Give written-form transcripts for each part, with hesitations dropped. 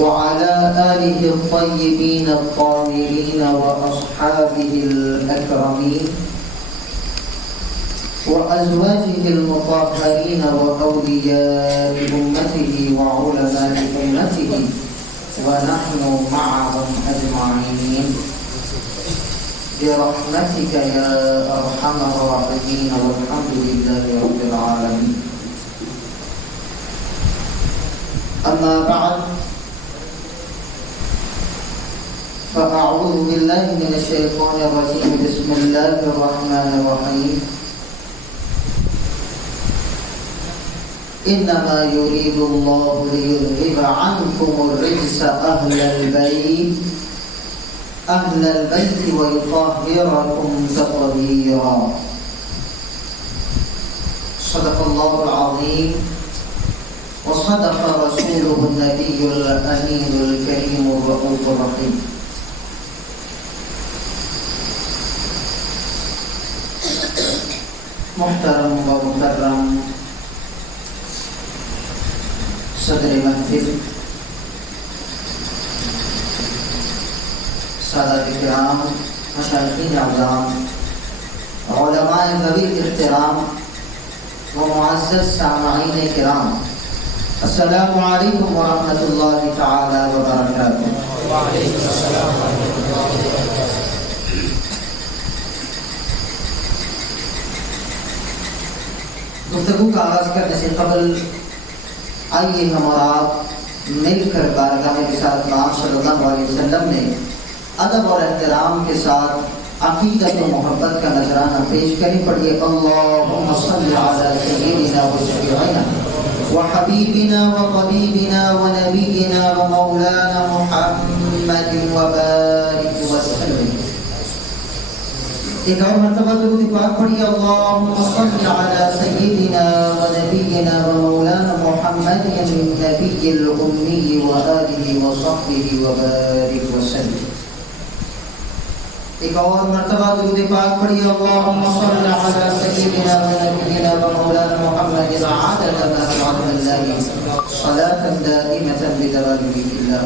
وعلى آله الطيبين الطاهرين وأصحابه الأكرمين وأزواجه المطهرين وأولياء أمته وعلماء أمته ونحن معهم أجمعين برحمتك يا أرحم الراحمين والحمد لله رب العالمين. أما بعد فأعوذ بالله من الشيطان الرجيم. بسم الله الرحمن الرحيم. إنما يريد الله ليذهب عنكم الرجس أهل البيت ويطهركم تطهيرا. صدق الله العظيم وصدق رسوله النبي الأمين الكريم الرؤوف الرحيم. محترم و مکرم صدر محفل، سادات کرام، مشائخین اعظام، علماء ذوی الاحترام و معزز سامعین کرام، السلام علیکم ورحمۃ اللہ تعالی وبرکاتہ. وعلیکم السلام ورحمۃ اللہ وبرکاتہ. گفتگو کا آغاز کرنے سے قبل آئیے ہم اور آپ مل کر بارگاہ رسالت مآب صلی اللہ علیہ وسلم نے ادب اور احترام کے ساتھ عقیدت و محبت کا نذرانہ پیش کریں. پڑھیے اللہم صلی علی سیدنا و شفیعنا و حبیبنا و طبیبنا و نبینا و مولانا محمد و بارک وسلم. ایک اور مرتبہ درود پاک پڑھیے اللہم صلی علی سیدنا و نبینا و مولانا محمد النبی الامی و آلہ و صحبہ و بارک وسلم. ایک اور مرتبہ درود پاک پڑھیے اللہم صلی علی سیدنا و نبینا و مولانا محمد عدد ما في علم اللہ صلاة دائمة بدوام ملک اللہ.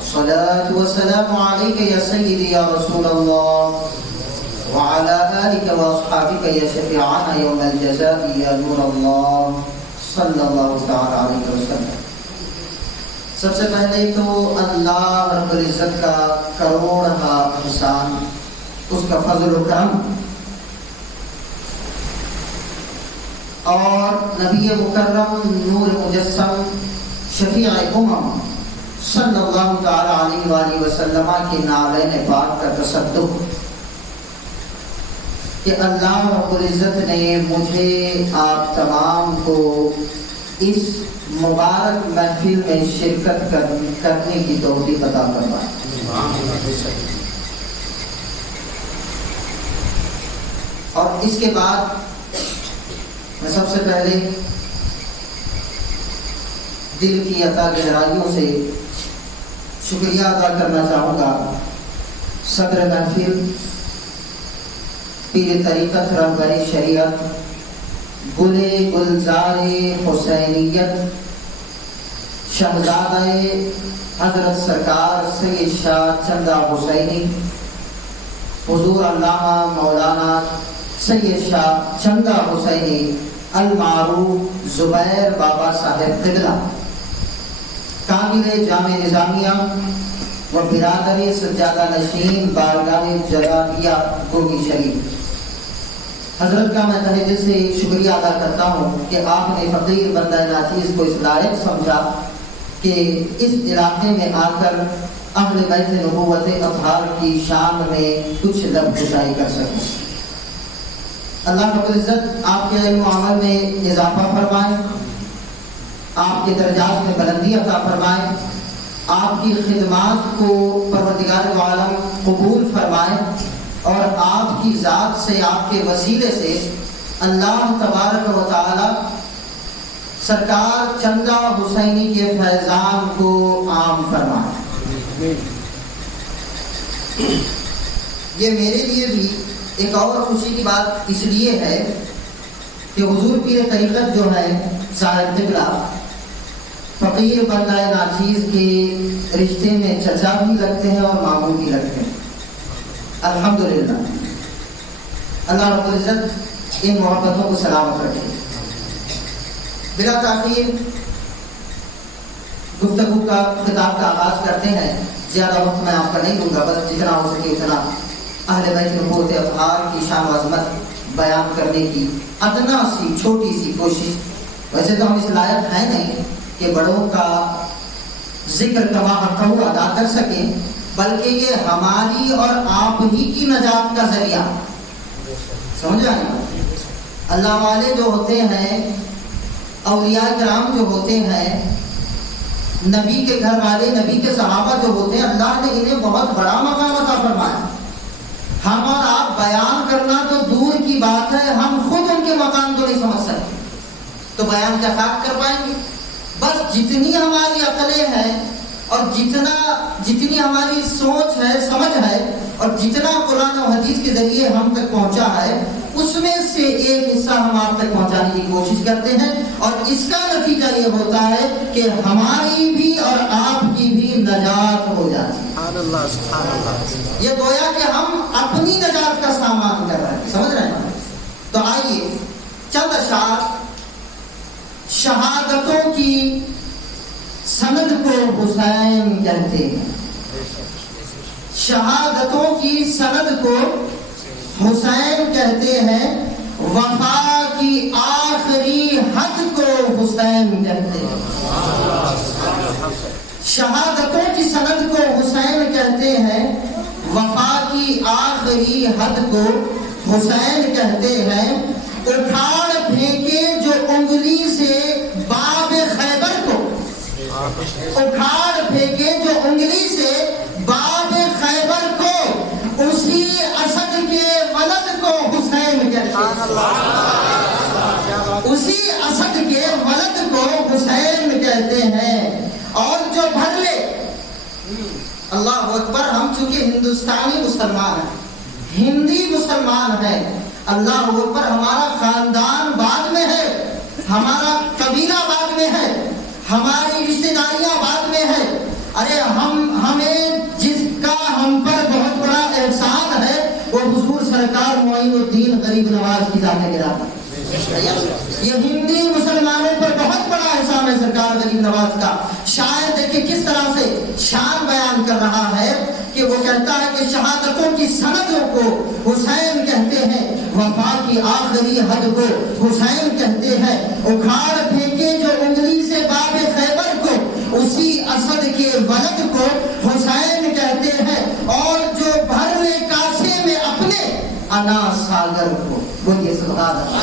الصلاة والسلام عليك يا سيدي يا رسول الله وعلى آلك وأصحابك يا شفيعنا يوم الجزاء يا نور الله صلى الله تعالى عليه وسلم. سب سے پہلے تو اللہ رب العزت کا کروڑہ احسان، اس کا فضل و کرم، اور نبی مکرم نور مجسم شفیع امم صلی اللہ تعالی علیہ وآلہ وسلم کے نالین پاک کا تصدق کہ اللہ رب العزت نے مجھے آپ تمام کو اس مبارک محفل میں شرکت کرنے کی توفیق عطا فرمائے. اور اس کے بعد میں سب سے پہلے دل کی عطا گہرائیوں سے شکریہ ادا کرنا چاہوں گا صدر محفل، پیر طریقت رہبر شریعت، گل گلزار حسینیت، شہزادہ حضرت سرکار سید شاہ چندہ حسینی، حضور علامہ مولانا سید شاہ چندہ حسینی المعروف زبیر بابا صاحب قبلہ، کامل جامع نظامیہ و برادر سجادہ نشین بارگاہ جلابیہ گوگی شریف. حضرت کا میں تہہ دل سے شکریہ ادا کرتا ہوں کہ آپ نے فقیر بندہ ناچیز کو اس لائق سمجھا کہ اس علاقے میں آ کر اہل بیت نبوت اطہار کی شان میں کچھ لب کشائی کر سکیں. اللہ رب العزت آپ کے علم و عمل میں اضافہ فرمائے، آپ کے درجات میں بلندی عطا فرمائے، آپ کی خدمات کو پروردگار عالم قبول فرمائے، اور آپ کی ذات سے، آپ کے وسیلے سے اللہ تبارک و تعالی سرکار چندہ حسینی کے فیضان کو عام فرمائے. یہ میرے لیے بھی ایک اور خوشی کی بات اس لیے ہے کہ حضور پیر طریقت جو ہے صاحب قبلہ فقیر بندہ ناچیز کے رشتے میں چچا بھی لگتے ہیں اور ماموں بھی لگتے ہیں. الحمدللہ اللہ رب العزت ان محبتوں کو سلامت رکھے. بلا تاخیر گفتگو کا خطاب کا آغاز کرتے ہیں. زیادہ وقت میں آپ کا نہیں دوں گا، بس جتنا ہو سکے اتنا اہل بیت نبوت اطہار کی شان و عظمت بیان کرنے کی ادنا سی چھوٹی سی کوشش. ویسے تو ہم اس لائق ہیں نہیں کہ بڑوں کا ذکر کما حقہ ادا کر سکیں، بلکہ یہ ہماری اور آپ ہی کی نجات کا ذریعہ. سمجھ آئے؟ اللہ والے جو ہوتے ہیں، اولیاء کرام جو ہوتے ہیں، نبی کے گھر والے، نبی کے صحابہ جو ہوتے ہیں، اللہ نے انہیں بہت بڑا مقام عطا فرمایا. ہم اور آپ بیان کرنا تو دور کی بات ہے، ہم خود ان کے مقام کو نہیں سمجھ سکتے تو بیان کیا خاک کر پائیں گے؟ بس جتنی ہماری عقلیں ہیں اور جتنی ہماری سوچ ہے، سمجھ ہے، اور جتنا قرآن و حدیث کے ذریعے ہم تک پہنچا ہے، اس میں سے ایک حصہ ہم آپ تک پہنچانے کی کوشش کرتے ہیں، اور اس کا نتیجہ یہ ہوتا ہے کہ ہماری بھی اور آپ کی بھی نجات ہو جاتی ہے. یہ گویا کہ ہم اپنی نجات کا سامان کر رہے ہیں. سمجھ رہے ہیں؟ تو آئیے چند اشعار شہادتوں کی سند کو حسین کہتے ہیں. شہادتوں کی سند کو حسین کہتے ہیں. وفا کی آخری حد کو حسین کہتے ہیں. شہادتوں کی سند کو حسین کہتے ہیں. وفا کی آخری حد کو حسین کہتے ہیں. اکھاڑ پھینکے جو انگلی سے باب خیبر کو، اکھاڑ پھینکے جو انگلی سے باب خیبر کو، اسی اسد کے ولد کو حسین کہتے ہیں. اسی اسد کے ولد کو حسین کہتے ہیں. اور جو بھر لے، اللہ اکبر، ہم چونکہ ہندوستانی مسلمان ہیں، ہندی مسلمان ہیں، اللہ اکبر، ہمارا خاندان بعد میں ہے، ہمارا قبیلہ بعد میں ہے، ہماری رشتہ داریاں بعد میں ہے. ارے ہمیں جس کا ہم پر بہت بڑا احسان ہے وہ حضور سرکار معین الدین غریب نواز کی ذات گرامی. یہ ہندی مسلمانوں پر بہت بڑا احسان ہے سرکار غریب نواز کا. شاید دیکھیں کس طرح سے شان بیان کر رہا ہے کہ وہ کہتا ہے کہ شہادتوں کی سندوں کو حسین کہتے ہیں. وفا کی آخری حد کو حسین کہتے ہیں. اکھاڑ پھینکے جو انگلی سے باب خیبر کو، اسی اسد کے ولد کو حسین کہتے ہیں. اور جو بھر لے کاسے میں اپنے انا ساگر کو، بولیے سبحان اللہ،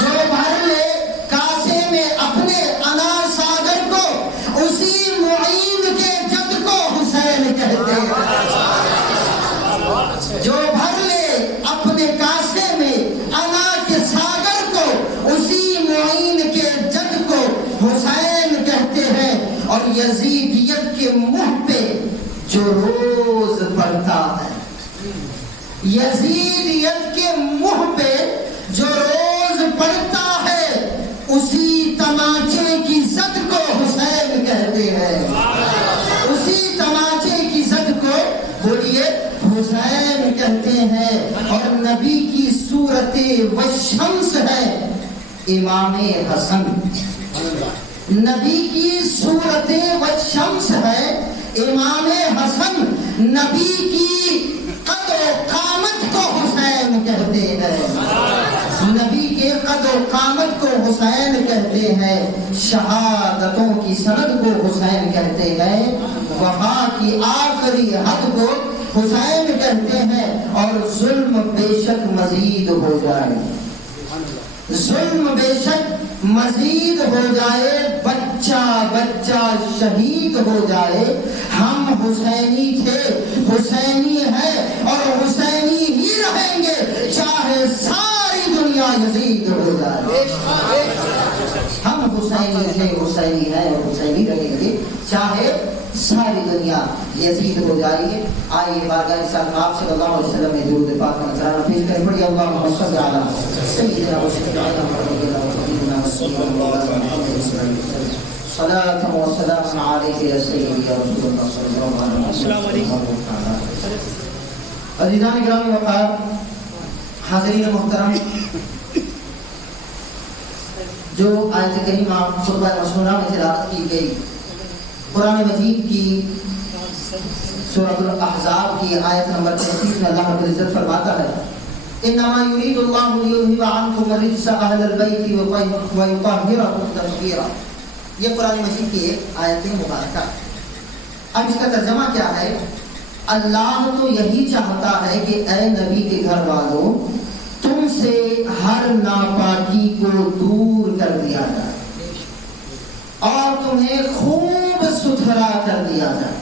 جو بھر لے کاسے میں اپنے انا ساگر کو، اسی معین کے جد کو حسین کہتے ہیں. جو بھر لے اپنے کاسے میں انا کے ساگر کو، اسی معین کے جد کو حسین کہتے ہیں. اور یزیدیت کے منہ پہ جو روز پڑتا ہے، یزیدیت کے منہ پہ جو روز پڑتا ہے، اسی تماچے کی زد کو حسین کہتے ہیں. اسی تماچے کی زد کو بولیے حسین کہتے ہیں. اور نبی کی صورت والشمس ہے امام حسن. نبی کی صورت والشمس ہے امام حسن. نبی کی قد و قامت کو حسین کہتے ہیں. نبی کے قد و قامت کو حسین کہتے ہیں. شہادتوں کی سند کو حسین کہتے ہیں. وفا کی آخری حد کو حسین کہتے ہیں. اور ظلم بے شک مزید ہو جائے، ظلم بے شک مزید ہو جائے، بچہ بچہ شہید ہو جائے، ہم حسینی تھے، حسینی ہے اور حسینی ہی رہیں گے، چاہے ساری دنیا یزید ہو جائے. ہم حسینی تھے، حسینی ہے اور حسینی رہیں گے، چاہے ساری دنیا یزید ہو جائے. آئیے بارگاہ رسالت آپ صلی اللہ علیہ وسلم میں درود پاک کا نذرانہ پیش کریں. پڑھیے اللہم صل علی سیدنا و شفیعنا محمد صلاة وسلام عليك يا سيدي يا رسول الله صلى الله عليه وسلم. السلام علیکم. عزیزان گرامی وقار، حاضرین محترم، جو آیت کریمہ خطبہ مسنونہ میں تلاوت کی گئی قرآن مجید کی سورۃ الاحزاب کی آیت نمبر 33 میں اللہ رب العزت فرماتا ہے انما یرید اللہ لیذھب عنکم الرجس اہل البیت ویطہرکم تطہیرا. یہ قرآن مجید کی ایک آیت مبارکہ. اب اس کا ترجمہ کیا ہے؟ اللہ تو یہی چاہتا ہے کہ اے نبی کے گھر والوں تم سے ہر ناپاکی کو دور کر دیا جائے اور تمہیں خوب ستھرا کر دیا جائے.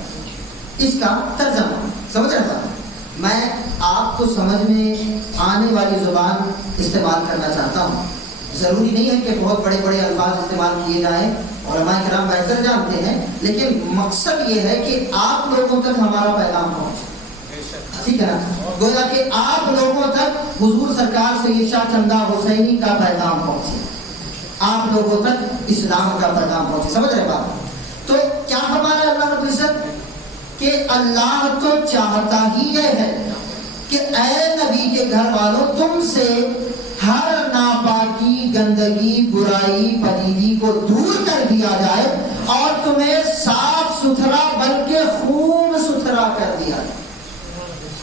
اس کا ترجمہ سمجھ رہا ہوں میں آپ کو سمجھ میں آنے والی زبان استعمال کرنا چاہتا ہوں. ضروری نہیں ہے کہ بہت بڑے بڑے الفاظ استعمال کیے جائیں، علماء کرام بہتر جانتے ہیں، لیکن مقصد یہ ہے کہ آپ لوگوں تک ہمارا پیغام پہنچے. ٹھیک ہے نا؟ گویا کہ آپ لوگوں تک حضور سرکار سید شاہ چندہ حسینی کا پیغام پہنچے، آپ لوگوں تک اسلام کا پیغام پہنچے. سمجھ رہے بات؟ تو کیا ہمارا اللہ رب العزت کہ اللہ تو چاہتا ہی یہ ہے کہ اے نبی کے گھر والوں تم سے ہر ناپاکی، گندگی، برائی، پلیدی کو دور کر دیا جائے اور تمہیں صاف ستھرا بلکہ خوب ستھرا کر دیا جائے.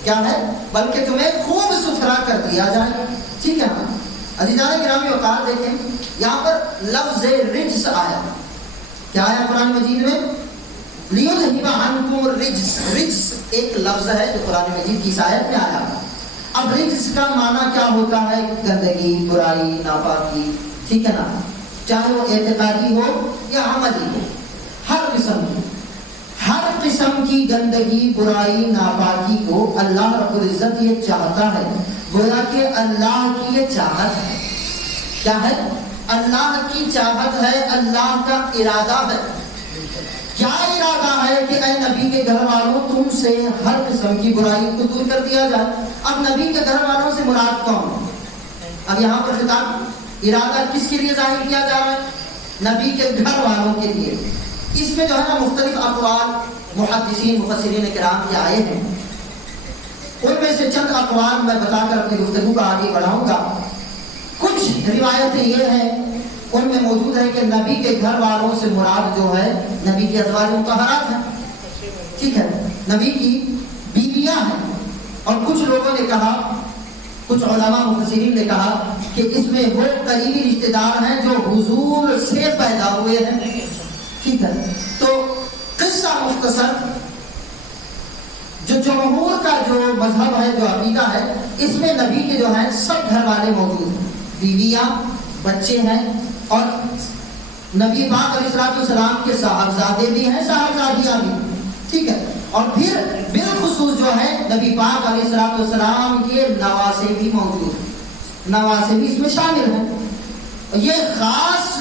کیا ہے؟ بلکہ تمہیں خوب ستھرا کر دیا جائے. ٹھیک ہے نا؟ عزیزان گرامی وقار دیکھیں یہاں پر لفظ رجس آیا. کیا آیا قرآن مجید میں؟ لیذھب عنکم الرجس. رجس ایک لفظ ہے جو قرآن مجید کی آیت میں آیا. اب رجس کا معنی کیا ہوتا ہے؟ گندگی، برائی، ناپاکی. ٹھیک ہے نا؟ چاہے وہ اعتقادی ہو یا عملی ہو، ہر قسم کی گندگی، برائی، ناپاکی کو اللہ رب العزت یہ چاہتا ہے. گویا کہ اللہ کی یہ چاہت ہے. کیا ہے؟ اللہ کی چاہت ہے، اللہ کا ارادہ ہے. کیا ارادہ ہے کہ اے نبی کے گھر والوں تم سے ہر قسم کی برائی کو دور کر دیا جائے. اب نبی کے گھر والوں سے مراد کون؟ اب یہاں پر خطاب ارادہ کس کے لیے ظاہر کیا جا رہا ہے؟ نبی کے گھر والوں کے لیے. اس میں جو ہے نا مختلف اقوال محدثین مفسرین کرام کے آئے ہیں. ان میں سے چند اقوال میں بتا کر اپنی گفتگو کو آگے بڑھاؤں گا. کچھ روایتیں یہ ہیں ان میں موجود ہے کہ نبی کے گھر والوں سے مراد جو ہے نبی کی ازواج مطہرات ہیں. ٹھیک ہے؟ نبی کی بیویاں ہیں. اور کچھ لوگوں نے کہا، کچھ علماء مفسرین نے کہا کہ اس میں وہ قریبی رشتہ دار ہیں جو حضور سے پیدا ہوئے ہیں. ٹھیک ہے؟ تو قصہ مختصر جو جمہور کا جو مذہب ہے، جو عقیدہ ہے، اس میں نبی کے جو ہیں سب گھر والے موجود ہیں، بیویاں، بچے ہیں، اور نبی پاک علیہ السلام کے صاحبزادے بھی ہیں، صاحبزادیاں بھی. ٹھیک ہے؟ اور پھر بالخصوص جو ہے نبی پاک علیہ السلام کے نواسے بھی موجود ہیں. نواسے بھی اس میں شامل ہیں. یہ خاص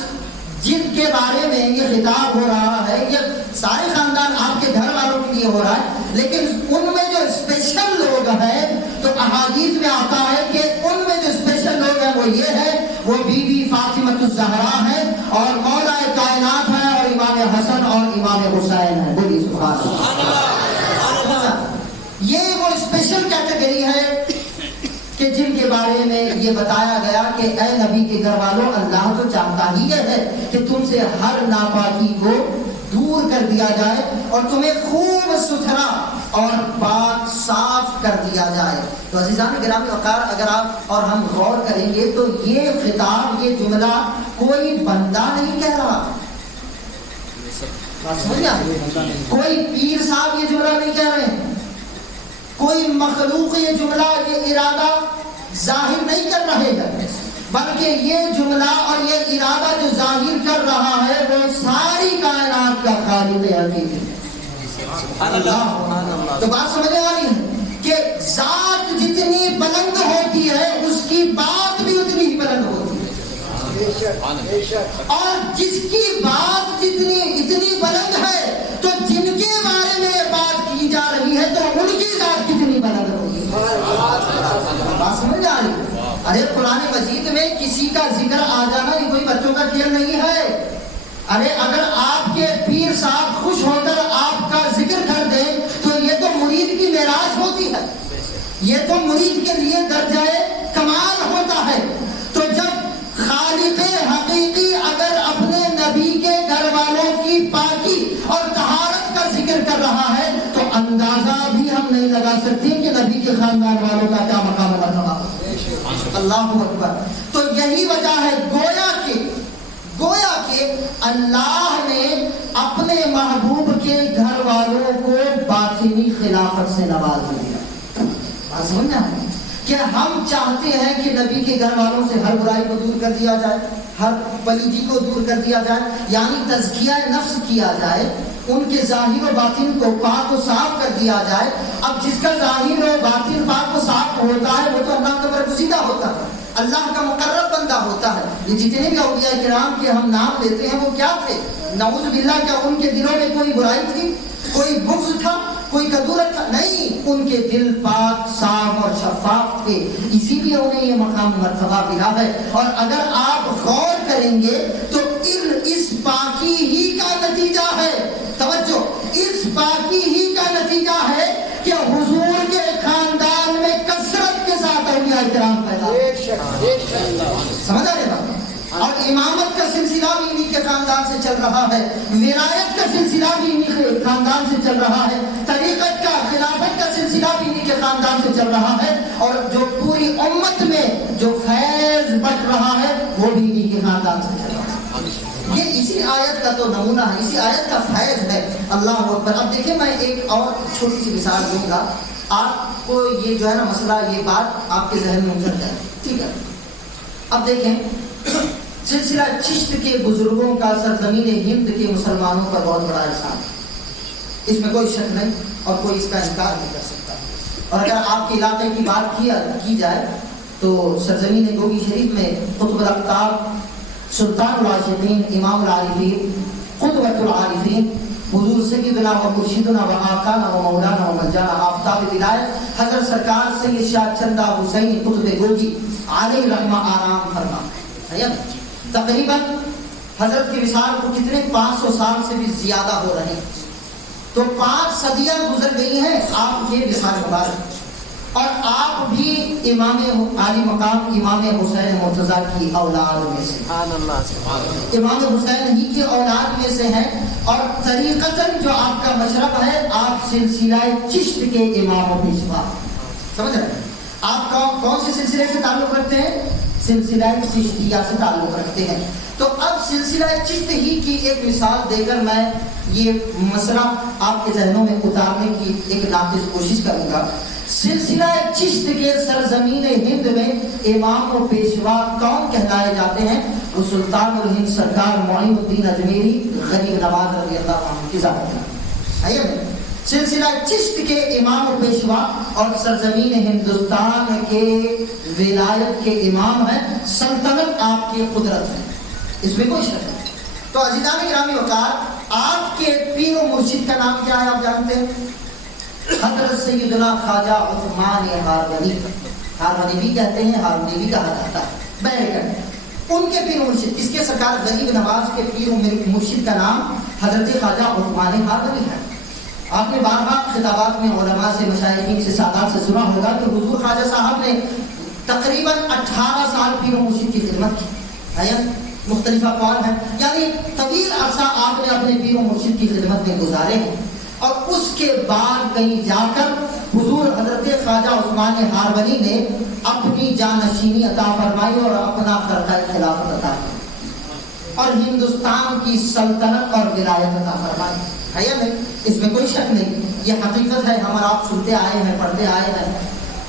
جن کے بارے میں یہ خطاب ہو رہا ہے یہ سارے خاندان آپ کے گھر والوں کے لیے ہو رہا ہے، لیکن ان میں جو اسپیشل لوگ ہیں تو احادیث میں آتا ہے کہ ان میں جو اسپیشل لوگ ہیں وہ یہ ہے، وہ بی بی فاطمۃ الزہرا ہے اور مولا کائنات ہے اور امام حسن اور امام حسین ہے. بولیے سبحان اللہ. یہ وہ اسپیشل کیٹیگری ہے کہ جن کے بارے میں یہ بتایا گیا کہ اے نبی کے گھر والوں اللہ تو چاہتا ہی ہے کہ تم سے ہر ناپاکی کو دور کر دیا جائے اور تمہیں خوب ستھرا اور پاک صاف کر دیا جائے. تو عزیزان گرامی وقار اگر آپ اور ہم غور کریں گے تو یہ خطاب، یہ جملہ کوئی بندہ نہیں کہہ رہا. کوئی پیر صاحب یہ جملہ نہیں کہہ رہے ہیں، کوئی مخلوق یہ جملہ، یہ ارادہ ظاہر نہیں کر رہے ہیں، بلکہ یہ جملہ اور یہ ارادہ جو ظاہر کر رہا ہے وہ ساری کائنات کا خالق حقیقی ہے. تو بات سمجھنے والی ہے کہ ذات جتنی بلند ہوتی ہے اس کی بات بھی اتنی ہی بلند ہوتی ہے، اور جس کی بات اتنی بلند ہے تو جن کے بارے میں بات کی جا رہی ہے تو ان کی ذات کتنی بلند ہوگی. بات سمجھ آ رہی ہے؟ ارے قرآن مجید میں کسی کا ذکر آ جانا یہ کوئی بچوں کا کھیل نہیں ہے. ارے اگر آپ کے پیر صاحب خوش ہو کر آپ کا ذکر کر دیں تو یہ تو مرید کی معراج ہوتی ہے, یہ تو مرید کے لیے درجہ کمال ہوتا ہے. تو جب خالق حقیقی اگر اپنے نبی کے گھر والوں کی پاکی اور طہارت کا ذکر کر رہا ہے تو اندازہ بھی ہم نہیں لگا سکتے کہ نبی کے خاندان والوں کا کیا مقام و مرتبہ. اللہ اکبر. تو یہی وجہ ہے گویا کہ اللہ نے اپنے محبوب کے گھر والوں کو باطنی خلافت سے نواز دیا. بات سمجھنا ہے کہ ہم چاہتے ہیں کہ نبی کے گھر والوں سے ہر برائی کو دور کر دیا جائے, ہر پلیدی کو دور کر دیا جائے, یعنی تزکیہ نفس کیا جائے, ان کے ظاہر و باطن کو پاک و صاف کر دیا جائے. اب جس کا ظاہر و باطن پاک و صاف ہوتا ہے وہ تو اللہ کا برگزیدہ ہوتا ہے, اللہ کا مقرب بندہ ہوتا ہے. یہ جتنے بھی اولیاء کرام کے ہم نام لیتے ہیں وہ کیا تھے؟ نعوذ باللہ, کیا ان کے دلوں میں کوئی برائی تھی, کوئی بغض تھا, کوئی کدورت تھا؟ نہیں, ان کے دل پاک صاف اور شفاف تھے, اسی لیے انہیں یہ مقام مرتبہ ملا ہے. اور اگر آپ غور کریں گے تو اس پاکی ہی کا نتیجہ ہے, توجہ, اس پاکی ہی کا نتیجہ ہے کہ حضور کے خاندان میں کثرت کے ساتھ اولیاء کرام پیدا ہوئے. سمجھ آ رہے بات؟ اور امامت کا سلسلہ بھی انہی کے خاندان سے چل رہا ہے, ولایت کا سلسلہ بھی انہی کے خاندان سے چل رہا ہے, طریقت کا خلافت کا سلسلہ بھی انہی کے خاندان سے چل رہا ہے, اور جو پوری امت میں جو فیض بٹ رہا ہے وہ بھی انہی کے خاندان سے چل رہا ہے. یہ اسی آیت کا تو نمونہ ہے, اسی آیت کا فیض ہے. اللہ اکبر. اب دیکھیں میں ایک اور چھوٹی سی مثال دوں گا, آپ کو یہ جو ہے نا مسئلہ, یہ بات آپ کے ذہن میں اتر جائے, ٹھیک ہے؟ اب دیکھیں, سلسلہ چشت کے بزرگوں کا سرزمین ہند کے مسلمانوں پر بہت بڑا احسان, اس میں کوئی شک نہیں اور کوئی اس کا انکار نہیں کر سکتا. اور اگر آپ کے علاقے کی بات کی جائے تو سرزمین گوگی شریف میں قطب الاقطاب, سلطان العاشقین, امام العارفین, قدوۃ العارفین, حضور سیدنا و مرشدنا و آقانا و مولانا و ملجانا آفتاب ولایت حضرت سرکار سید شاہ چندہ حسینی قطب گوگی علیہ رحمہ آرام فرما. تقریباً حضرت کی وصال کو کتنے 500 سال سے بھی زیادہ ہو رہے ہیں, تو 5 صدیاں گزر گئی ہیں آپ کے وصال مبارک, اور آپ بھی امام عالی مقام امام حسین مرتضیٰ کی اولاد میں سے, امام حسین ہی کی اولاد میں سے ہیں. اور طریقتاً جو آپ کا مشرب ہے, آپ سلسلہ چشت کے امام و پیشوا. سمجھ رہے ہیں آپ کون سے سلسلے سے تعلق رکھتے ہیں؟ سلسلہ چشتیہ سے تعلق رکھتے ہیں. تو اب سلسلہ چشت ہی کی ایک مثال دے کر میں یہ مسئلہ آپ کے ذہنوں میں اتارنے کی ایک ناقص کوشش کروں گا. سلسلہ چشت کے سرزمین ہند میں امام و پیشوا کون کہلائے جاتے ہیں؟ وہ سلطان الہند سرکار معین الدین اجمیری غریب نواز رضی اللہ عنہ کی ذات ہے. سلسلہ چشت کے امام و پیشوا اور سرزمین ہندوستان کے ولایت کے امام ہیں, سلطنت آپ کی قدرت ہے, اس میں کوئی شک نہیں. تو عزیزان گرامی وقار, آپ کے پیر و مرشد کا نام کیا ہے آپ جانتے ہیں؟ حضرت سیدنا خواجہ عثمان ہارونی. ہارونی بھی کہتے ہیں, ہارونی بھی کہا جاتا ہے, بہرکن ان کے پیر و مرشد, اس کے سرکار غریب نواز کے پیر و مرشد کا نام حضرت خواجہ عثمان ہارونی ہے. آپ نے بار بار خطابات میں علماء سے, مشائخین سے, سادات سے سنا ہوگا کہ حضور خواجہ صاحب نے تقریباً 18 سال پیر و مرشد کی خدمت کی. مختلف اقوال ہیں, یعنی طویل عرصہ آپ نے اپنے پیر و مرشد کی خدمت میں گزارے ہیں. اور اس کے بعد کہیں جا کر حضور حضرت خواجہ عثمان ہارونی نے اپنی جانشینی عطا فرمائی اور اپنا خرقہ خلافت عطا فرمائی اور ہندوستان کی سلطنت اور ولایت عطا فرمائی. ہے یا نہیں؟ اس میں کوئی شک نہیں, یہ حقیقت ہے, ہم اور آپ سنتے آئے ہیں, پڑھتے آئے ہیں.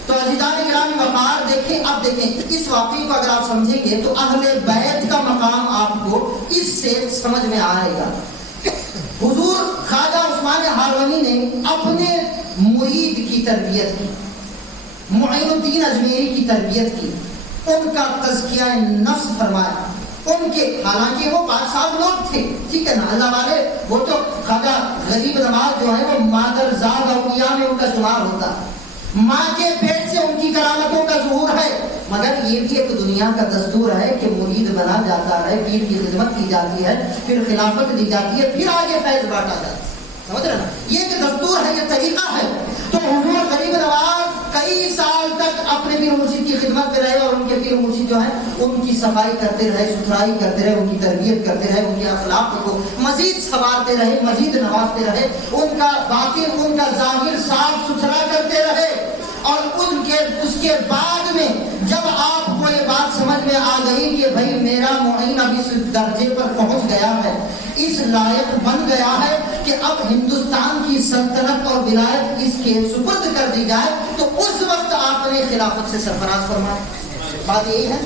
تو عزیزان گرامی وقار دیکھیں, اب دیکھیں اس واقعے کو اگر آپ سمجھیں گے تو اہل بیت کا مقام آپ کو اس سے سمجھ میں آئے گا. حضور خواجہ عثمان ہارونی نے اپنے مرید کی تربیت کی, معین الدین اجمیری کی تربیت کی, ان کا تزکیہ نفس فرمایا. ان کے حالانکہ وہ 5 صاحب لوگ تھے, ٹھیک ہے نا, اللہ والے, وہ تو خواجہ غریب نواز جو ہے وہ مادرزاد اولیاء میں ان کا شمار ہوتا ہے, ماں کے پیٹ سے ان کی کرامتوں کا ظہور ہے، مگر یہ بھی ایک دنیا کا دستور ہے کہ مرید بنا جاتا ہے، پیر کی خدمت کی جاتی ہے، پھر خلافت دی جاتی ہے، پھر آگے فیض بانٹا جاتا ہے. سمجھ رہے نا؟ یہ ایک دستور ہے، یہ طریقہ ہے. تو حضور غریب نواز کئی سال تک اپنے پیر مرشد کی خدمت میں رہے، اور ان کے پیر مرشد جو ہے ان کی صفائی کرتے رہے، ستھرائی کرتے رہے، ان کی تربیت کرتے رہے، ان کے اخلاق کو مزید سنوارتے رہے، مزید نوازتے رہے، ان کا باطن، ان کا ظاہر صاف ستھرا کرتے رہے. اور اس کے بعد میں جب آپ کو یہ بات سمجھ میں آ گئی کہ بھائی میرا معین اب اس درجے پر پہنچ گیا ہے، اس لائق بن گیا ہے کہ اب ہندوستان کی سلطنت اور ولایت اس کے سپرد کر دی جائے، تو اس وقت آپ نے خلافت سے سرفراز فرمایا. بات یہی ہے.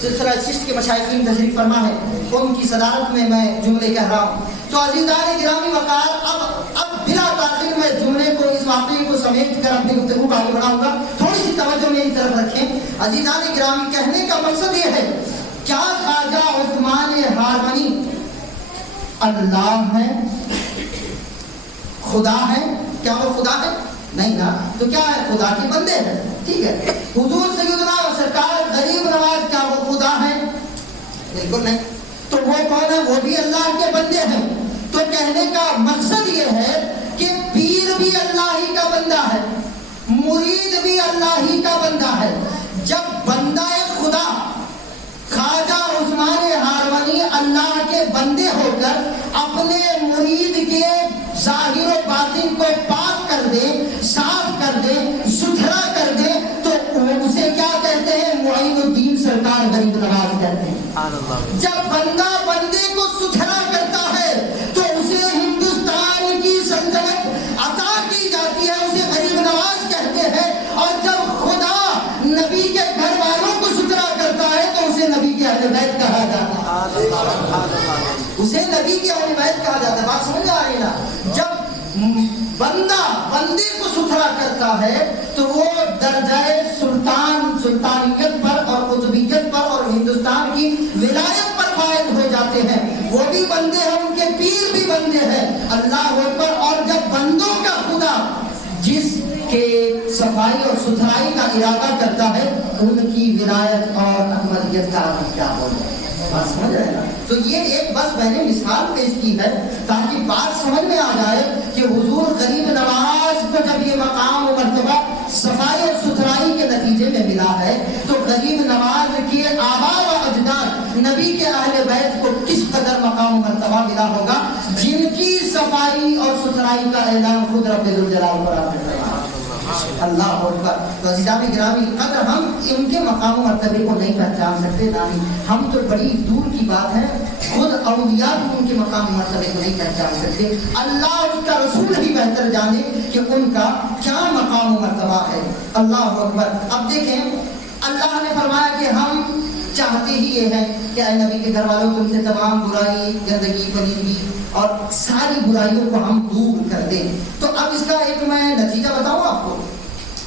سلسلہ سشت کے مشائخین تشریف فرما ہے، ان کی صدارت میں میں جملے کہہ رہا ہوں. تو عزیزان گرامی وقار، اب بلا تاخیر میں جملے کو، اس واقعے کو سمیٹ کر اپنی گفتگو کو آگے بڑھاؤں گا. تھوڑی سی توجہ میری طرف رکھیں. عزیزان گرامی، کہنے کا مقصد یہ ہے، کیا خواجہ عثمان ہارمنی اللہ ہے، خدا ہے؟ کیا وہ خدا ہے؟ نہیں نا. تو کیا ہے؟ خدا کے بندے ہیں. ٹھیک ہے. حضور سیدنا سرکار غریب نواز کیا وہ خدا ہے؟ بالکل نہیں. تو وہ کون ہے؟ وہ بھی اللہ کے بندے ہیں. تو کہنے کا مقصد یہ ہے کہ پیر بھی اللہ ہی کا بندہ ہے، مرید بھی اللہ ہی کا بندہ ہے. جب بندہ خدا خواجہ عثمان ہارمنی اللہ کے بندے ہو کر اپنے مرید کے ظاہر و باطن کو پاک کر دے، صاف کر دے، ستھرا کر دے، تو اسے کیا کہتے ہیں؟ معین الدین سرکار غریب نواز کہتے ہیں. جب بندہ بندے کو ستھرا کرتا ہے تو اسے ہندوستان کی سلطنت عطا کی جاتی ہے، اسے غریب نواز کہتے ہیں. اور جب خدا نبی کے گھر والوں کو ستھرا کرتا ہے تو اسے نبی کے اہل بیت کہا جاتا ہے، اسے نبی کے اہل بیت کہا جاتا ہے. بات سمجھ آ رہی نا؟ جب بندہ بندے کو ستھرا کرتا ہے تو وہ درجہ سلطانیت پر اور قطبیت پر اور ہندوستان کی ولایت پر فائز ہو جاتے ہیں. وہ بھی بندے ہیں، ان کے پیر بھی بندے ہیں. اللہ اکبر. اور جب بندوں کا خدا جس کے صفائی اور ستھرائی کا ارادہ کرتا ہے، ان کی ولایت اور احمدیت کا کیا ہو جائے. بات سمجھ رہے نا؟ تو یہ ایک بس میں نے مثال پیش کی ہے تاکہ بات سمجھ میں آ جائے کہ حضور غریب نواز کو جب یہ مقام و مرتبہ صفائی اور ستھرائی کے نتیجے میں ملا ہے، تو غریب نواز کے آباء و اجداد نبی کے اہل بیت کو کس قدر مقام و مرتبہ ملا ہوگا، جن کی صفائی اور ستھرائی کا اعلان خود رب ذوالجلال پر آپ نے. اللہ اکبر. تو عزیزان گرامی قدر ہم ان کے مقام و مرتبے کو نہیں پہچان سکتے، نہیں ہم تو بڑی دور کی بات ہے، خود اولیاء بھی ان کے مقام و مرتبے کو نہیں پہچان سکتے. اللہ اس کا رسول ہی بہتر جانے کہ ان کا کیا مقام و مرتبہ ہے. اللہ اکبر. اب دیکھیں، اللہ نے فرمایا کہ ہم چاہتے ہی یہ ہے کہ اے نبی کے گھر والوں، تم سے تمام برائی، گندگی، پلیدگی اور ساری برائیوں کو ہم دور کر دیں. تو اب اس کا ایک میں نتیجہ بتاؤں آپ کو.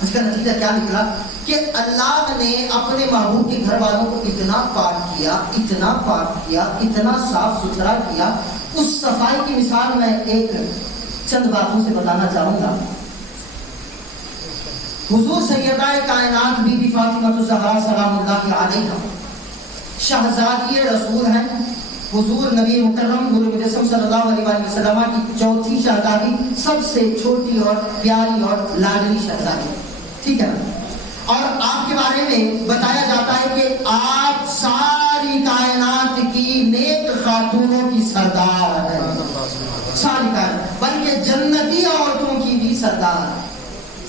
اس کا نتیجہ کیا نکلا کہ اللہ نے اپنے محبوب کے گھر والوں کو اتنا پاک کیا، اتنا پاک کیا، اتنا صاف ستھرا کیا. اس صفائی کی مثال میں ایک چند باتوں سے بتانا چاہوں گا. حضور سیدہ کائنات بی بی فاطمہ الزہرا سلام اللہ علیہا شہزادی رسول ہیں. حضور نبی مکرم نور مجسم صلی اللہ علیہ وآلہ وسلم کی چوتھی شہزادی، سب سے چھوٹی اور پیاری اور لاڈلی شہزادی. ٹھیک ہے. اور آپ کے بارے میں بتایا جاتا ہے کہ آپ ساری کائنات کی نیک خاتونوں کی سردار ہیں. ساری کائنات، بلکہ جنتی عورتوں کی بھی سردار.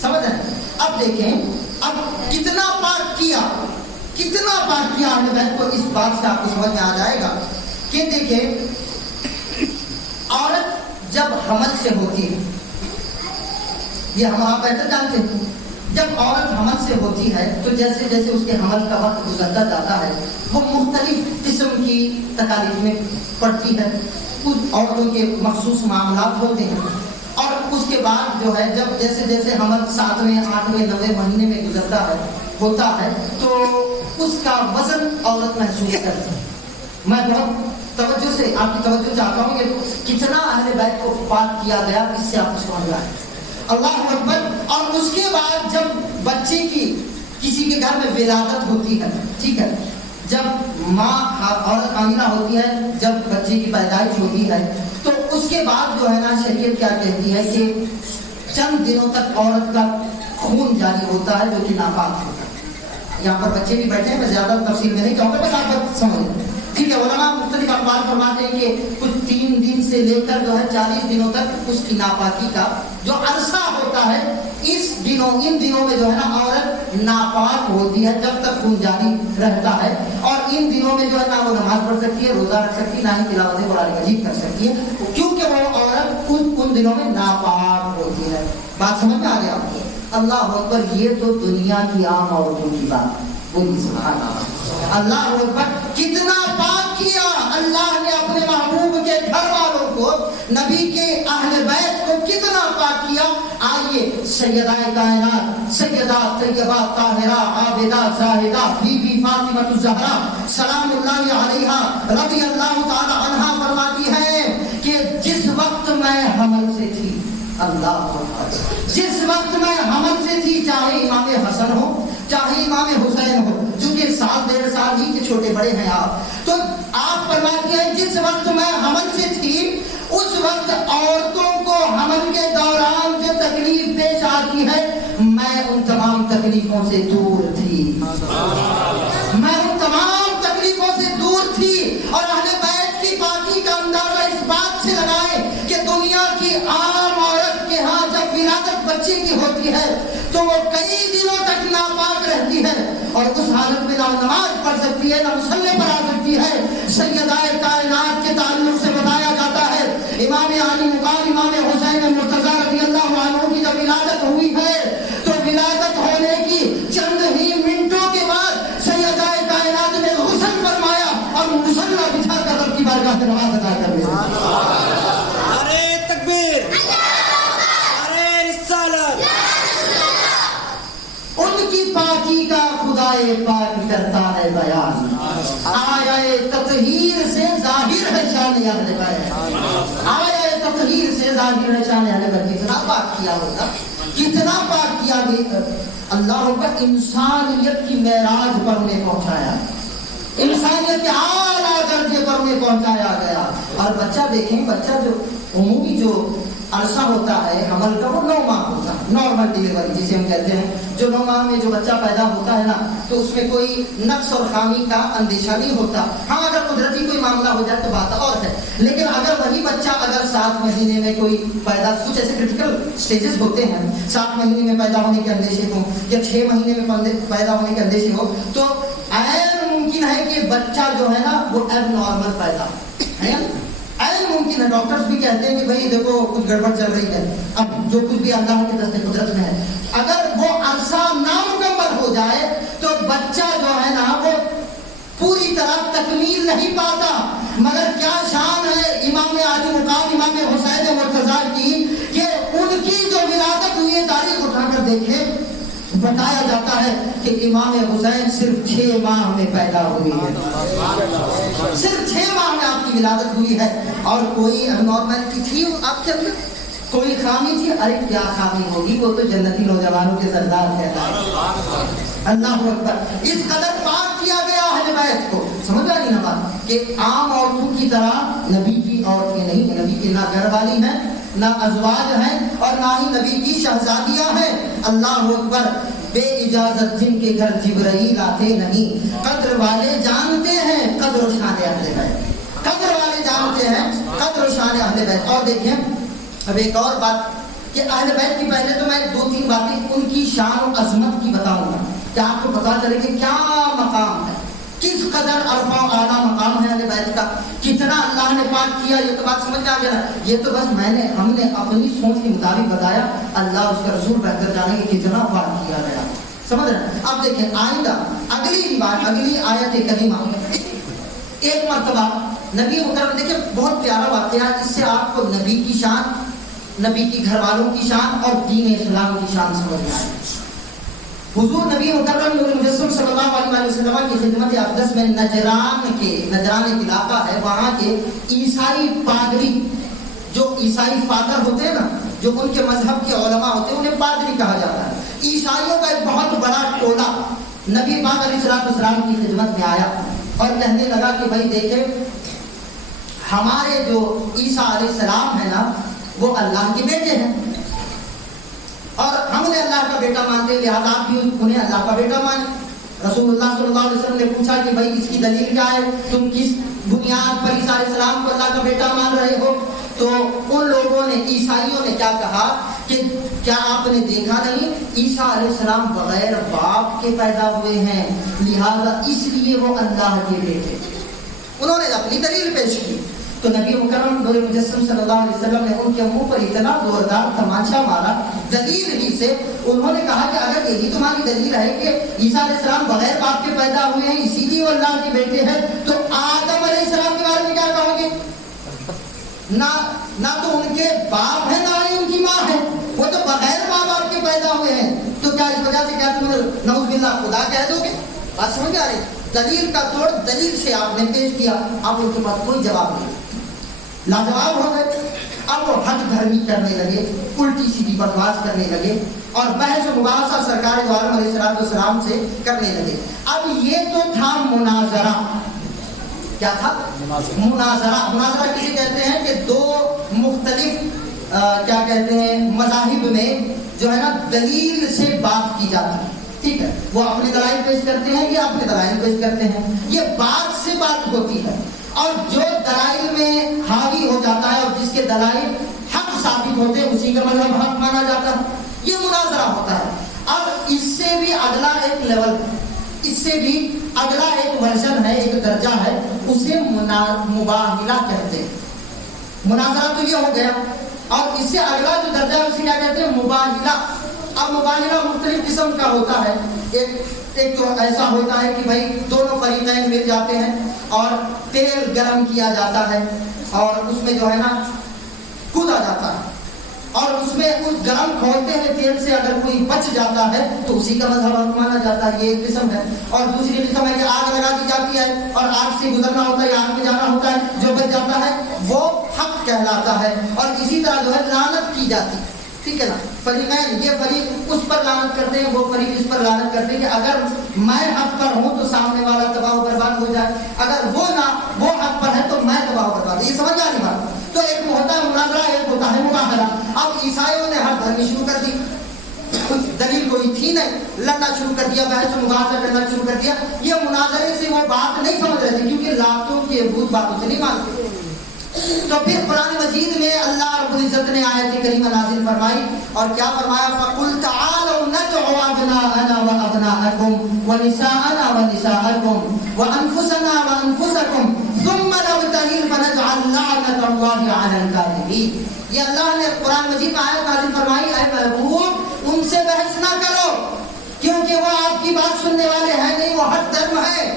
سمجھ رہے ہیں؟ اب دیکھیں، اب کتنا پاک کیا، کتنا پاک کیا اہل بیت کو. اس بات سے آپ کو سمجھ میں آ جائے گا کہ دیکھیں، عورت جب حمل سے ہوتی ہے، یہ ہم آپ بہتر جانتے ہیں، جب عورت حمل سے ہوتی ہے تو جیسے جیسے اس کے حمل کا وقت گزرتا جاتا ہے، وہ مختلف قسم کی تکالیف میں پڑتی ہے. کچھ عورتوں کے مخصوص معاملات ہوتے ہیں، اور اس کے بعد جو ہے جب جیسے جیسے حمل 7ویں 8ویں 9ویں مہینے میں گزرتا ہے، ہوتا ہے، تو اس کا وزن عورت محسوس کرتی ہے. میں بہت توجہ سے آپ کی توجہ چاہتا ہوں کہ کتنا اہل بیت کو پاک کیا گیا، اس سے آپ کو سمجھ آئے. اللہ اکبر. اور اس کے بعد جب بچے کی کسی کے گھر میں ولادت ہوتی ہے، ٹھیک ہے، جب ماں عورت حاملہ ہوتی ہے، جب بچے کی پیدائش ہوتی ہے، تو اس کے بعد جو ہے نا شریعت کیا کہتی ہے کہ چند دنوں تک عورت کا خون جاری ہوتا ہے جو کہ ناپاک ہوتا ہے. یہاں پر بچے بھی بیٹھے ہیں، میں زیادہ تفصیل میں نہیں کہوں گا، بس آپ بات سمجھ لیں. ٹھیک ہے، علماء مختلف اقوال فرماتے ہیں کہ کچھ 3 دن سے لے کر جو ہے 40 دنوں تک اس کی ناپاکی کا جو عرصہ ہوتا ہے، ان دنوں میں جو ہے نا عورت ناپاک ہوتی ہے جب تک خون جاری رہتا ہے. اور ان دنوں میں جو ہے نہ وہ نماز پڑھ سکتی ہے، روزہ رکھ سکتی ہے، نہ ہی تلاوت قرآن مجید کر سکتی ہے، کیونکہ وہ عورت ان دنوں میں ناپاک ہوتی ہے. بات سمجھ میں آ گیا آپ کو؟ اللہ اکبر. یہ تو دنیا کی عام عورتوں کی بات. بولیے سبحان اللہ. اللہ اکبر. کتنا پاک کیا اللہ نے اپنے محبوب کے گھر والوں کو، نبی کے اہل بیت کو کتنا پاک کیا. آئیے سیدہ کائنات سیدہ طیبہ طاہرہ عابدہ زاہدہ بی بی فاطمہ الزہرا سلام اللہ علیہا رضی اللہ تعالی عنہا فرماتی ہے کہ جس وقت میں حمل سے تھی، اللہ جس وقت میں حمل سے تھی، چاہے امام حسن ہو چاہے امام حسین ہو، چونکہ 1.5 ہی کے چھوٹے بڑے ہیں آپ، تو آپ فرماتی ہیں جس وقت میں حمل سے تھی اس وقت عورتوں کو حمل کے دوران جو تکلیف پیش آتی ہے، میں ان تمام تکلیفوں سے دور تھی. میں ان تمام تکلیفوں سے دور تھی. اور اہل بیت کی پاکی کا اندازہ اس بات سے لگائیں کہ دنیا کی عام عورت کے ہاں جب ولادت بچے کی ہوتی ہے تو وہ کئی دنوں تک ناپاک رہتی ہے، اور اس حالت میں نہ نماز پڑھ سکتی ہے، نہ مصلی پر آ سکتی ہے. سیدہ کائنات کے تعلق سے بتایا جاتا ہے امام علی مقام امام حسین مرتضیٰ رضی اللہ عنہ کی جب ولادت ہوئی ہے تو ولادت ہونے کی چند ہی منٹوں کے بعد سیدہ کائنات نے غسل فرمایا اور مصلی بچھا کر رب کی بارگاہ میں نماز ادا کر دی. نعرہ تکبیر، نعرہ رسالت. ان کی پاکی کا خدائے پاک کرتا ہے بیان. آیا تطہیر سے ظاہر ہے شان اہل بیت. آیا تطہیر سے ظاہر ہے شان اہل بیت. کتنا پاک کیا ہوگا، کتنا پاک کیا گیا. اللہ کو انسانیت کی معراج پر انہیں پہنچایا، انسانیت کے اعلیٰ درجے پر انہیں پہنچایا گیا. اور بچہ دیکھیں، بچہ جو عمومی جو عرصہ ہوتا ہے حمل کا وہ 9 ماہ ہوتا ہے، نارمل ڈیلیوری جسے ہم کہتے ہیں. جو 9 ماہ میں جو بچہ پیدا ہوتا ہے نا تو اس میں کوئی نقص اور خامی کا اندیشہ نہیں ہوتا. ہاں اگر قدرتی کوئی معاملہ ہو جائے تو بات اور ہے، لیکن اگر وہی بچہ اگر 7 مہینے میں کوئی پیدا، کچھ ایسے کرٹیکل سٹیجز ہوتے ہیں 7 مہینے میں پیدا ہونے کے اندیشے ہوں یا 6 مہینے میں پیدا ہونے کے اندیشے ہو، تو عین ممکن ہے کہ بچہ جو ہے نا وہ ایب نارمل پیدا ہے. ممکن ہے، ڈاکٹرز بھی کہتے ہیں کہ بھئی دیکھو کچھ گڑبڑ چل رہی ہے. اب جو کچھ بھی اللہ کے دست قدرت میں ہے، اگر وہ عرصہ نامکمل ہو جائے تو بچہ جو ہے نا وہ پوری طرح تکمیل نہیں پاتا. مگر کیا شان ہے امام علی مقام امام حسین مرتضیٰ کی کہ ان کی جو ولادت ہوئی ہے تاریخ اٹھا کر دیکھیں، بتایا جاتا ہے کہ امام حسین صرف 6 ماہ میں پیدا ہوئی ہے. صرف 6 ماہ میں آپ کی ولادت ہوئی ہے. اور کوئی اب نارملٹی تھی آپ کے اندر، کوئی خامی تھی؟ ارے کیا خامی ہوگی، وہ تو جنتی نوجوانوں کے سردار کہتا ہے. اللہ اکبر. اس قدر پاک کیا گیا اہل بیت کو. سمجھ آئی نا بات کہ عام عورتوں کی طرح نبی کی عورتیں نہیں، نبی کی نہ گھر والی ہیں نہ ازواج ہیں اور نہ ہی نبی کی شہزادیاں ہیں. اللہ اکبر. بے اجازت جن کے گھر جبرائیل آتے نہیں. قدر والے جانتے ہیں قدر و شان اہل بیت، قدر والے جانتے ہیں قدر و شان اہل بیت. اور دیکھیں اب ایک اور بات کہ اہل بیت کی پہلے تو میں 2-3 باتیں ان کی شان و عظمت کی بتاؤں گا کہ آپ کو پتا چلے کہ کیا مقام ہے، کس قدر عرفہ و اعلیٰ مقام ہے اہل بیت کا، کتنا اللہ نے پاک کیا. یہ تو بات سمجھ میں آ گیا. یہ تو بس ہم نے اپنی سوچ کے مطابق بتایا، اللہ اس کا رسول بہتر جانے کہ کتنا پاک کیا گیا. سمجھ رہے ہیں؟ اب دیکھیں آئندہ اگلی بات، اگلی آیت کریمہ ایک مرتبہ نبی مکرم، دیکھیں بہت پیارا واقعہ، اس سے آپ کو نبی کی شان، نبی کی گھر والوں کی شان اور دین اسلام کی شان سمجھ میں آئے. حضور نبی مکرم نور مجسم صلی اللہ علیہ وسلم کی خدمت اقدس میں نجران ایک علاقہ ہے، وہاں کے عیسائی پادری، جو عیسائی فادر ہوتے ہیں نا، جو ان کے مذہب کے علماء ہوتے ہیں انہیں پادری کہا جاتا ہے. عیسائیوں کا ایک بہت بڑا ٹولہ نبی پاک علیہ السلام کی خدمت میں آیا اور کہنے لگا کہ بھائی دیکھیں ہمارے جو عیسیٰ علیہ السلام ہے نا وہ اللہ کے بیٹے ہیں اور ہم انہیں اللہ کا بیٹا مانتے ہیں, لہٰذا آپ بھی انہیں اللہ کا بیٹا مانیں. رسول اللہ صلی اللہ علیہ وسلم نے پوچھا کہ بھائی اس کی دلیل کیا ہے, تم کس بنیاد پر عیسیٰ علیہ السلام کو اللہ کا بیٹا مان رہے ہو؟ تو ان لوگوں نے, عیسائیوں نے کیا کہا کہ کیا آپ نے دیکھا نہیں عیسیٰ علیہ السلام بغیر باپ کے پیدا ہوئے ہیں, لہذا اس لیے وہ اللہ کے بیٹے. انہوں نے اپنی دلیل پیش کی تو نبی مکرم نور مجسم صلی اللہ علیہ وسلم نے ان کے منہ پر اتنا زوردار تماچا مارا دلیل ہی سے. انہوں نے کہا کہ اگر یہی تمہاری دلیل ہے کہ عیسیٰ علیہ السلام بغیر باپ کے پیدا ہوئے ہیں اسی لیے وہ اللہ کے بیٹے ہیں, تو آدم علیہ السلام کے بارے میں کیا کہو گے؟ نہ تو ان کے باپ ہیں نہ ہی ان کی ماں ہے, وہ تو بغیر ماں باپ کے پیدا ہوئے ہیں. تو کیا اس وجہ سے کیا تم نعوذ باللہ خدا کہہ دو گے؟ بات سمجھ آ رہی؟ دلیل کا توڑ دلیل سے آپ نے پیش کیا, اب ان کے پاس کوئی جواب نہیں, لاجواب ہو گئے. اب وہ حد دھرمی کرنے لگے, الٹی سیدھی بکواس کرنے لگے اور بحث و مباحثہ سرکار دو عالم علیہ السلام سے کرنے لگے. اب یہ تو تھا مناظرہ. کیا تھا؟ مناظرہ. مناظرہ کسے کہتے ہیں کہ دو مختلف کیا کہتے ہیں مذاہب میں جو ہے نا دلیل سے بات کی جاتی ہے. ٹھیک ہے, وہ اپنے دلائل پیش کرتے ہیں, یہ اپنے دلائل پیش کرتے ہیں, یہ بات سے بات ہوتی ہے. اور جو دلائل میں حاوی ہو جاتا ہے اور جس کے دلائل حق ثابت ہوتے ہیں اسی کا مذہب حق مانا جاتا ہے, یہ مناظرہ ہوتا ہے. اب اس سے بھی اگلا ایک لیول, اس سے بھی اگلا ایک ورژن ہے, ایک درجہ ہے, اسے مباہلہ کہتے ہیں. مناظرہ تو یہ ہو گیا, اور اس سے اگلا جو درجہ ہے اسے کیا کہتے ہیں؟ مباہلہ. اب مباہلہ مختلف قسم کا ہوتا ہے. ایک تو ایسا ہوتا ہے کہ بھائی دونوں فریقین مل جاتے ہیں اور تیل گرم کیا جاتا ہے اور اس میں جو ہے نا کودا جاتا ہے, اور اس میں اس گرم کھولتے ہوئے تیل سے اگر کوئی بچ جاتا ہے تو اسی کا مذہب مانا جاتا ہے. یہ ایک قسم ہے. اور دوسری قسم ہے کہ آگ لگا دی جاتی ہے اور آگ سے گزرنا ہوتا ہے, آگ میں جانا ہوتا ہے, جو بچ جاتا ہے وہ حق کہلاتا ہے. اور اسی طرح جو ہے لعنت کی جاتی ہے. ٹھیک ہے نا, فریقین, یہ فریق اس پر لعنت کرتے ہیں, وہ فریق اس پر لعنت کرتے ہیں کہ اگر میں حق پر ہوں تو سامنے والا تباہ و برباد ہو جائے, اگر وہ حق پر ہے تو میں تباہ و برباد. یہ سمجھ آ رہی بات؟ تو ایک ہوتا ہے مناظرہ, ایک ہوتا ہے مباہلہ. اب عیسائیوں نے حد دھرمی شروع کر دی, دلیل کوئی تھی نہیں, لڑنا شروع کر دیا, بحث و مباحثہ کرنا شروع کر دیا. یہ مناظرے سے وہ بات نہیں سمجھ رہے تھے کیونکہ لاتوں کے بھوت باتوں سے نہیں مانتے. تو پھر قرآن مجید میں اللہ رب العزت نے آیت کریمہ نازل فرمائی اور کیا فرمایا؟ فَقُلْ تَعَالَوْا نَدْعُ أَبْنَاءَنَا وَأَبْنَاءَكُمْ وَنِسَاءَنَا وَنِسَاءَكُمْ وَأَنفُسَنَا وَأَنفُسَكُمْ ثُمَّ نَبْتَهِلْ فَنَجْعَلْ لَعْنَةَ اللَّهِ عَلَى الْكَاذِبِينَ. یہ اللہ نے قرآن مجید میں آیت نازل فرمائی, اے محبوب ان سے بحث نہ کرو کیونکہ وہ آپ کی بات سننے والے ہیں نہیں, وہ حق درم ہے.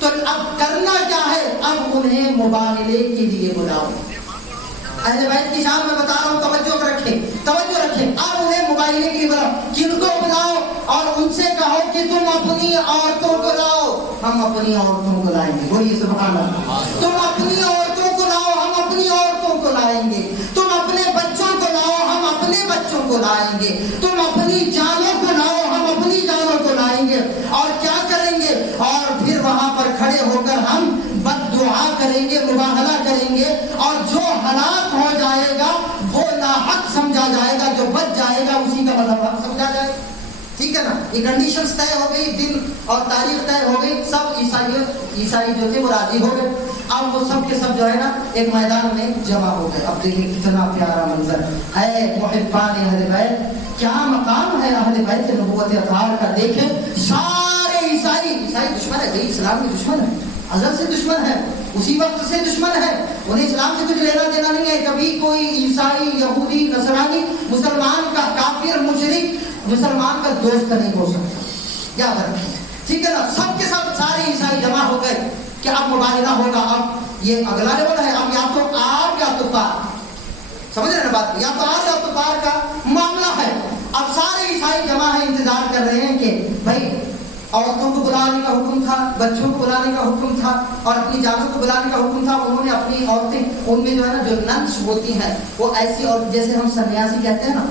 تو اب کرنا کیا ہے؟ اب انہیں مباہلے کے لیے بلاؤ. اہل بیت کی شان میں بتا رہا ہوں, توجہ رکھیں. اب انہیں مباہلے کے لیے بلاؤ. کن کو بلاؤ؟ اور ان سے کہو کہ تم اپنی عورتوں کو لاؤ, ہم اپنی عورتوں کو لائیں گے. بولیے سبحان اللہ. تم اپنی عورتوں کو لاؤ, ہم اپنی عورتوں کو لائیں گے. تم اپنے بچوں کو لاؤ, ہم اپنے بچوں کو لائیں گے. تم اپنی جانوں کو لاؤ, ہم اپنی جانوں کو لائیں گے. اور کیا کریں گے؟ اور پھر وہاں پر کھڑے ہو کر ہم بد دعا کریں گے, مباہلہ کریں گے, اور جو ہلاک ہو جائے گا وہ ناحق سمجھا جائے گا, جو بچ جائے گا اسی کا مذہب حق سمجھا جائے گا. ٹھیک ہے نا, یہ کنڈیشنز طے ہو گئی, دن اور تاریخ طے ہو گئی. سب عیسائی جو تھے وہ راضی ہو گئے. اب وہ سب کے سب جو ہے نا ایک میدان میں جمع ہو گئے. اب دیکھیں کتنا پیارا منظر ہے. محبان اہل بیت, کیا مقام ہے اہل بیت نبوت اطہار کا. دیکھیں سارے عیسائی دشمن ہے, یہی اسلام کے دشمن ہے, ازل سے دشمن ہے, اسی وقت سے دشمن ہے. انہیں اسلام سے کچھ لینا دینا نہیں ہے. کبھی کوئی عیسائی, یہودی, نصرانی مسلمان کا کافر, مشرک مسلمان کا دوست نہیں ہو سکتا. کیا فرق ہے؟ ٹھیک ہے نا. سب کے سب سارے عیسائی جمع ہو گئے کہ اب مباہلہ ہوگا. اب یہ اگلا لیول ہے, اب یا تو آر یا تو پار. سمجھ رہے نا بات؟ یا تو آر یا تو پار کا معاملہ ہے. اب سارے عیسائی جمع ہے, انتظار کر رہے ہیں کہ بھائی عورتوں کو بلانے کا حکم تھا, بچوں کو بلانے کا حکم تھا, اور اپنی جانوں کو بلانے کا حکم تھا. انہوں نے اپنی عورتیں, ان میں جو ہے نا جو ننس ہوتی ہیں وہ ایسی, اور جیسے ہم سنیاسی کہتے ہیں نا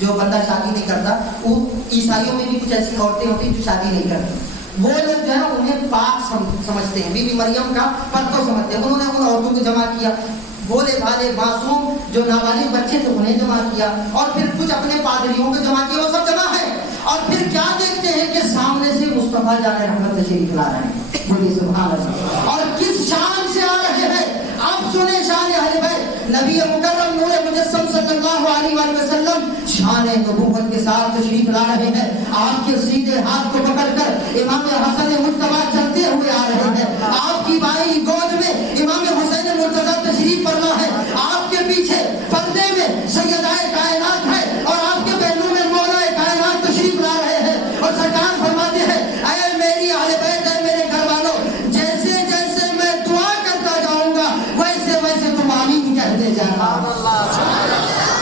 جو بندہ شادی نہیں کرتا, وہ عیسائیوں میں بھی کچھ ایسی عورتیں ہوتی ہیں جو شادی نہیں کرتی. وہ لوگ جو ہے نا انہیں پاک سمجھتے ہیں, بی بی مریم کا پرتو سمجھتے ہیں. انہوں نے ان عورتوں کو جمع کیا, بولے بھالے معصوم جو نابالغ بچے تھے انہیں جمع کیا, اور پھر کچھ اپنے پادریوں کو جمع کیا, وہ سب جمع ہے. اور پھر کیا دیکھتے ہیں کہ سامنے سے مصطفیٰ جان رحمت تشریف لا رہے ہیں, بولیے سبحان اللہ. اور کس شان سے آ رہے ہیں آپ سنیں, شان اہل بیت نبی مکرم نور مجسم صلی اللہ علیہ وآلہ وسلم شان نبوت کے ساتھ تشریف لا رہے ہیں. آپ کے سیدھے ہاتھ کو پکڑ کر امام حسن مجتبیٰ چلتے ہوئے آ رہے ہیں. آپ کی بائیں گود میں امام حسین مرتضیٰ تشریف فرما ہے. آپ کے پیچھے پردے میں سیدہ کائنات ہے, اور آپ کے پہلو میں مولا کائنات تشریف لا رہے ہیں. اور سرکار فرماتے ہیں, اے میری اہل بیت, اے میرے گھر والوں, جیسے جیسے میں دعا کرتا جاؤں گا ویسے ویسے تم آمین کہتے جانا.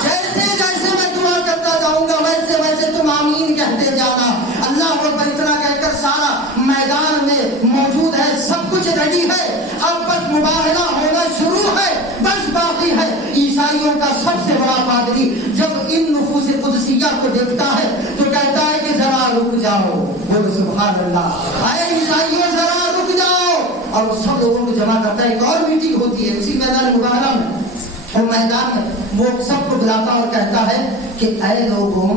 جیسے جیسے میں دعا کرتا جاؤں گا ویسے ویسے تم آمین کہتے جانا. اللہ اکبر اتنا کہہ کر سارا میدان میں موجود ہے, سب کچھ ریڈی ہے, اب بس مباہلہ ہونا شروع ہے, بس باقی ہے. عیسائیوں کا سب سے بڑا پادری جب ان نفوس قدسیہ کو دیکھتا ہے تو کہتا ہے کہ ذرا رک جاؤ, بولو سبحان اللہ, اے عیسائیوں ذرا رک جاؤ. اور وہ سب لوگوں کو جمع کرتا ہے. ایک اور میٹنگ ہوتی ہے اسی میدان مباہلہ میں, اور میدان میں وہ سب کو بلاتا اور کہتا ہے کہ اے لوگوں,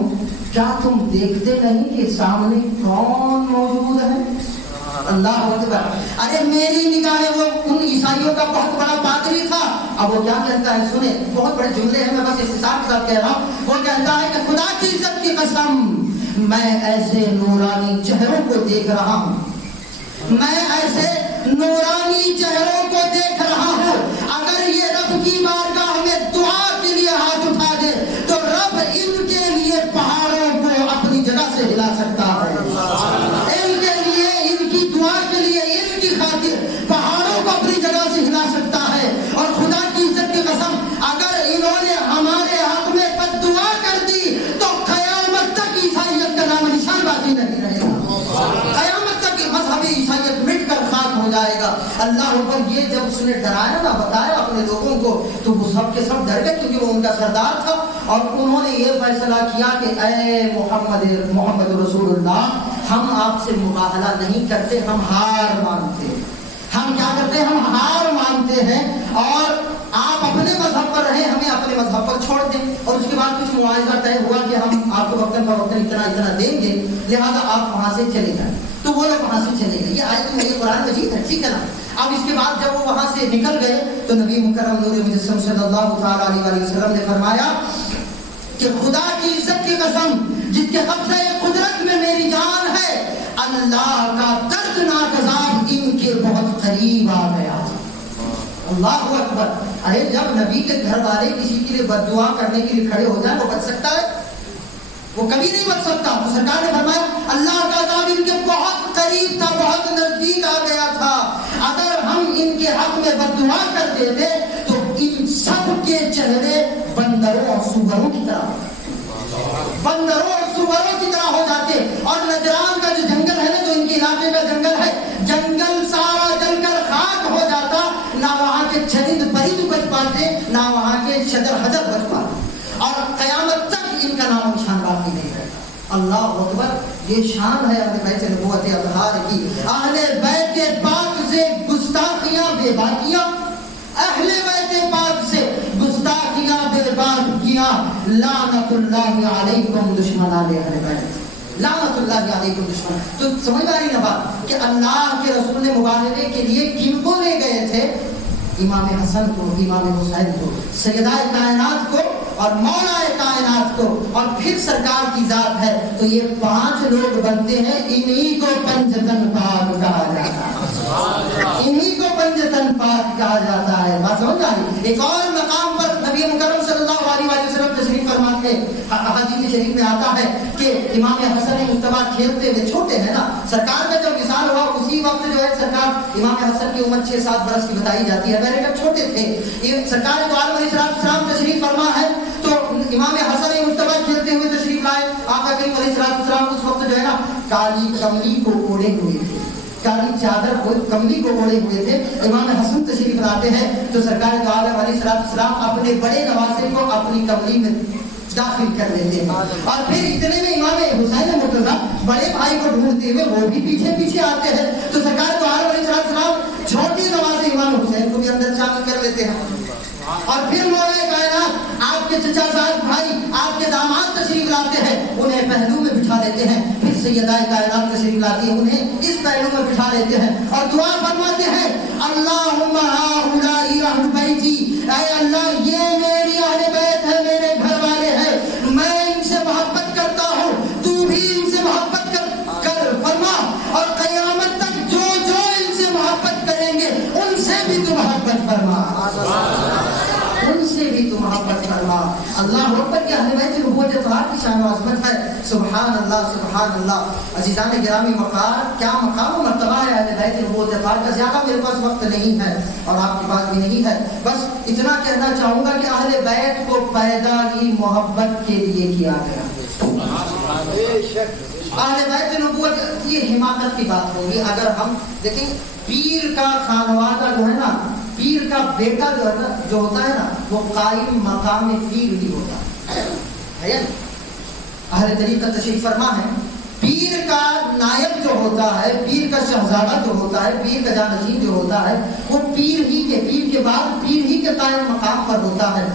کیا تم دیکھتے نہیں کہ سامنے کون موجود ہے؟ اللہ اکبر. ارے میری نگاہیں وہ ان عیسائیوں کا بہت بڑا پادری تھا. اب وہ کیا کہتا ہے سنیں, بہت بڑے جملے ہیں, میں بس اختصار کے ساتھ کہہ رہا ہوں. وہ کہتا ہے کہ خدا کی عزت کی قسم میں ایسے نورانی چہروں کو دیکھ رہا ہوں, میں ایسے نورانی چہروں کو دیکھ رہا ہوں, اگر یہ رب کی بارگاہ میں دعا کے لیے ہاتھ اٹھا دے تو رب ان کے لیے پہاڑوں کو اپنی جگہ سے ہلا سکتا ہے. ان کے لیے, ان کی دعا کے لیے, ان کی خاطر پہاڑوں کو اپنی جگہ سے ہلا سکتا ہے. اور خدا کی عزت کی قسم اگر انہوں نے ہمارے حق میں بد دعا کر دی تو قیامت تک عیسائیت کا نام نشان باقی نہیں رہے گا. قیامت تک مذہب عیسائیت مٹ کر خاک ہو جائے گا. اللہ اوپر یہ جب اس نے ڈرایا نا, بتایا اپنے لوگوں کو, تو وہ سب کے سب ڈر گئے کیونکہ وہ ان کا سردار تھا. اور انہوں نے یہ فیصلہ کیا کہ اے محمد رسول اللہ, ہم آپ سے مباہلہ نہیں کرتے, ہم ہار مانتے ہیں. ہم کیا کرتے ہیں, ہم ہار مانتے ہیں, اور آپ اپنے مذہب پر رہیں, ہمیں اپنے مذہب پر چھوڑ دیں. اور اس کے بعد کچھ معاہدہ طے ہوا کہ ہم آپ کو وقتاً فوقتاً اتنا اتنا دیں گے, لہذا آپ وہاں سے چلے جائیں. تو وہ لوگ وہاں سے چلے گئے. یہ آیت میں یہ قرآن مجید ہے, ٹھیک ہے نا. اب اس کے بعد جب وہ وہاں سے نکل گئے تو نبی مکرم نور مجسم صلی اللہ تعالی علیہ وسلم نے فرمایا کہ خدا کی عزت کی قسم جس کے قبضہ قدرت میں میری جان ہے, اللہ کا دردناک عذاب ان کے بہت قریب آ گیا. اللہ اکبر. ارے جب نبی کے گھر والے کسی کے لیے بد دعا کرنے کے لیے کھڑے ہو جائیں, وہ بچ سکتا ہے؟ وہ کبھی نہیں بچ سکتا. تو سرکار نے فرمایا اللہ کا عذاب ان کے بہت قریب تھا, بہت نزدیک آ گیا تھا. اگر ہم ان کے حق میں بد دعا کر دیتے تو ان سب کے چہرے بندروں اور سوروں کی طرح ہو جاتے. اور نجران کا جو جنگل ہے نا, جو ان کے علاقے کا جنگل ہے, جنگل سارا جل کر خاک ہو جاتا. نہ وہاں کے چرند پرند بچ پاتے, نہ وہاں کے شجر حجر بچ پاتے, اور قیامت تک ان کا نام و نشان باقی نہیں رہتا. اللہ اکبر. یہ شان ہے اہل بیت نبوت اطہار کی. اہل بیت پاک سے گستاخیاں بے باکیاں, اہل بیت پاک سے گستاخیاں بے باکیاں. لعنت اللہ علیکم دشمنان اہل بیت, لعنت اللہ علیکم دشمن. تو سمجھ میں آ رہی نا بات کہ اللہ کے رسول نے مباہلے کے لیے کن کو لے گئے تھے؟ امام حسن کو, امام حسین کو, سیدہ کائنات کو, اور مولا کائنات کو, اور پھر سرکار کی ذات ہے. تو یہ 5 لوگ بنتے ہیں, انہی کو پنجتن پاک کہا جاتا ہے, انہی کو پنجتن پاک کہا جاتا ہے. بات سمجھ آئی. ایک اور مقام پر نبی مکرم صلی اللہ علیہ وسلم تشریف فرماتے ہیں. حدیث شریف میں آتا ہے کہ امام حسن مجتبیٰ کھیلتے ہوئے, چھوٹے ہیں نا, سرکار کا جب وصال ہوا اسی وقت جو ہے سرکار, امام حسن کی عمر 6-7 برس کی بتائی جاتی ہے, میرے جب چھوٹے تھے. سرکار دو عالم علیہ السلام تشریف فرما ہے تو امام حسن مجتبیٰ کھیلتے ہوئے تشریف لائے. آقا کریم علیہ السلام اس وقت جو ہے نا کالی کملی کو اوڑھے ہوئے تھے, کالی چادر کو کملی کو اوڑھے ہوئے تھے. امام حسن تشریف لاتے ہیں تو سرکار دو عالم علیہ السلام اپنے بڑے نواسے کو اپنی کملی میں داخل کر لیتے ہیں, اور پھر اتنے میں امام حسین مرتضیٰ بڑے بھائی کو ڈھونڈتے ہوئے وہ بھی پیچھے پیچھے آتے ہیں, تو سرکار دو عالم علیہ السلام چھوٹی نواسے امام حسین کو بھی اندر شامل کر لیتے ہیں. اور پھر مولا کائنات آپ کے چچا صاحب بھائی آپ کے داماد تشریف لاتے ہیں, انہیں پہلو میں بٹھا لیتے ہیں. پھر سیدہ کائنات تشریف لاتی ہے, انہیں اس پہلو میں بٹھا لیتے ہیں اور دعا فرماتے ہیں اللہم ہؤلاء اہل بیتی, اے اللہ یہ میری اہل بیت ہے, میرے گھر والے ہیں, میں ان سے محبت کرتا ہوں, تو بھی ان سے محبت کر فرما, اور قیامت تک جو جو ان سے محبت کریں گے ان سے بھی تو محبت فرما, ان سے بھی تو محبت فرما. اللہ اکبر کہ اہل بیت نبوت اطہار کی شان و عظمت ہے. سبحان اللہ سبحان اللہ. عزیزان گرامی, مقام کیا مقام و مرتبہ ہے اہل بیت نبوت اطہار کا. زیادہ میرے پاس وقت نہیں ہے اور آپ کے پاس بھی نہیں ہے, بس اتنا کہنا چاہوں گا کہ اہل بیت کو پیدا ہی محبت کے لیے کیا گیا. اہل بیت نبوت یہ حماقت کی بات ہوگی اگر ہم دیکھیں پیر کا خانوادہ جو ہے نا, پیر کا بیٹا جو ہے نا, جو ہوتا ہے نا, وہ قائم مقام پیر ہی ہوتا ہے. اہل طریقہ تشریف فرما ہے, پیر کا نائب جو ہوتا ہے, پیر کا شہزادہ جو ہوتا ہے, پیر کا جانشین جو ہوتا ہے, وہ پیر کے بعد پیر ہی کے قائم مقام پر ہوتا ہے.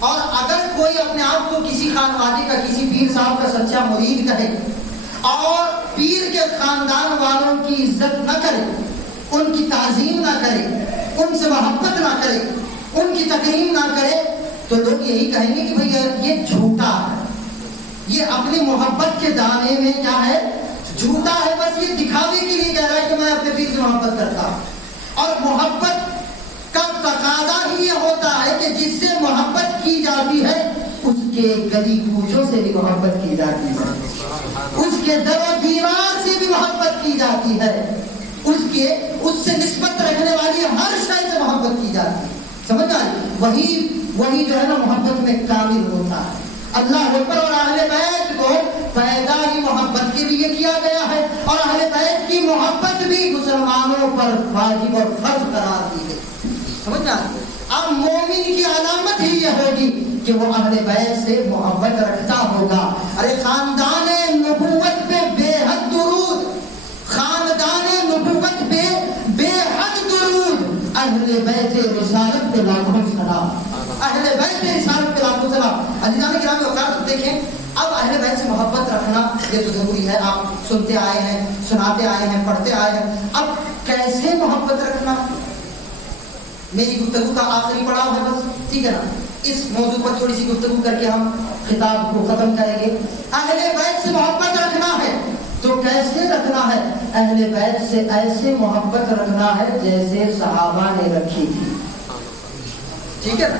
اور اگر کوئی اپنے آپ کو کسی خانوادے کا, کسی پیر صاحب کا سچا مرید کہے اور پیر کے خاندان والوں کی عزت نہ کرے, ان کی تعظیم نہ کرے, ان سے محبت نہ کرے, ان کی تکریم نہ کرے, تو لوگ یہی کہیں گے کہ بھئی یہ جھوٹا ہے, یہ اپنی محبت کے دانے میں کیا ہے, جھوٹا ہے, بس یہ دکھاوے کے لیے کہہ رہا ہے کہ میں اپنے پیر سے محبت کرتا ہوں. اور محبت کا تقاضا ہی یہ ہوتا ہے کہ جس سے محبت کی جاتی ہے اس کے گلی کوچوں سے بھی محبت کی جاتی ہے, اس کے در و دیوار سے بھی محبت کی جاتی ہے, اس سے نسبت رکھنے والی ہر شے سے محبت کی جاتی ہے. سمجھ آئی؟ وہی جو ہے نا محبت میں کامل ہوتا ہے. اللہ اکبر. اور اہل بیت کو پیدا ہی محبت کے لیے کیا گیا ہے, اور اہل بیت کی محبت بھی مسلمانوں پر واجب اور فرض قرار دی گئی. سمجھ آئی؟ اب مومن کی علامت ہی یہ ہوگی کہ وہ اہل بیت سے محبت رکھتا ہوگا. ارے خاندان نبوت پہ بے حد درود, خاندان نبوت پہ بے حد درود, اہل بیت رسالت پہ لاکھوں سلام, اہل بیت رسالت پہ لاکھوں سلام. عزیزان کرام اوقات دیکھیں, اب اہل بیت سے محبت رکھنا یہ تو ضروری ہے, آپ سنتے آئے ہیں, سناتے آئے ہیں, پڑھتے آئے ہیں. اب کیسے محبت رکھنا, میری گفتگو کا آخری پڑاؤ ہے بس, ٹھیک ہے نا, اس موضوع پر تھوڑی سی گفتگو کر کے ہم خطاب کو ختم کریں گے. اہل بیت سے محبت رکھنا ہے تو کیسے رکھنا ہے؟ اہل بیت سے ایسے محبت رکھنا ہے جیسے صحابہ نے رکھی تھی. ٹھیک ہے نا,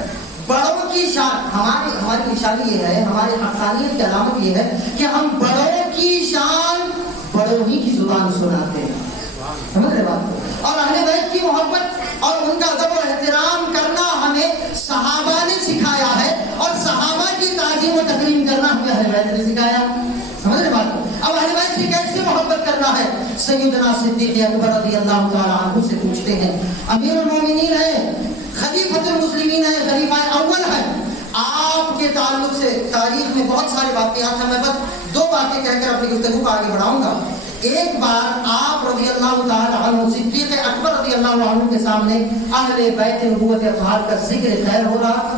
بڑوں کی شان, ہماری نشانی یہ ہے, ہماری حقانیت کی علامت یہ ہے کہ ہم بڑوں کی شان بڑوں ہی کی زبان سناتے ہیں. سمجھ رہے بات؟ اور اہل بیت کی محبت اور ان کا ادب و احترام کرنا ہمیں صحابہ نے سکھایا ہے, اور صحابہ کی تعظیم و تکریم کرنا ہمیں اہل بیت نے سکھایا. سمجھ رہے بات؟ اب اہل بیت سے کیسے محبت کرنا ہے؟ سیدنا صدیق اکبر رضی اللہ تعالی عنہ سے پوچھتے ہیں. امیر المومنین ہیں, خلیفۃ المسلمین ہیں, خلیفہ اول ہیں. آپ کے تعلق سے تاریخ میں بہت سارے واقعات ہیں, میں بس 2 باتیں کہہ کر اپنی گفتگو کو آگے بڑھاؤں گا. ایک بار آپ رضی اللہ تعالی عنہ, صدیق اکبر رضی اللہ عنہ کے سامنے اہل بیت نبوت اطہار کا ذکر خیر ہو رہا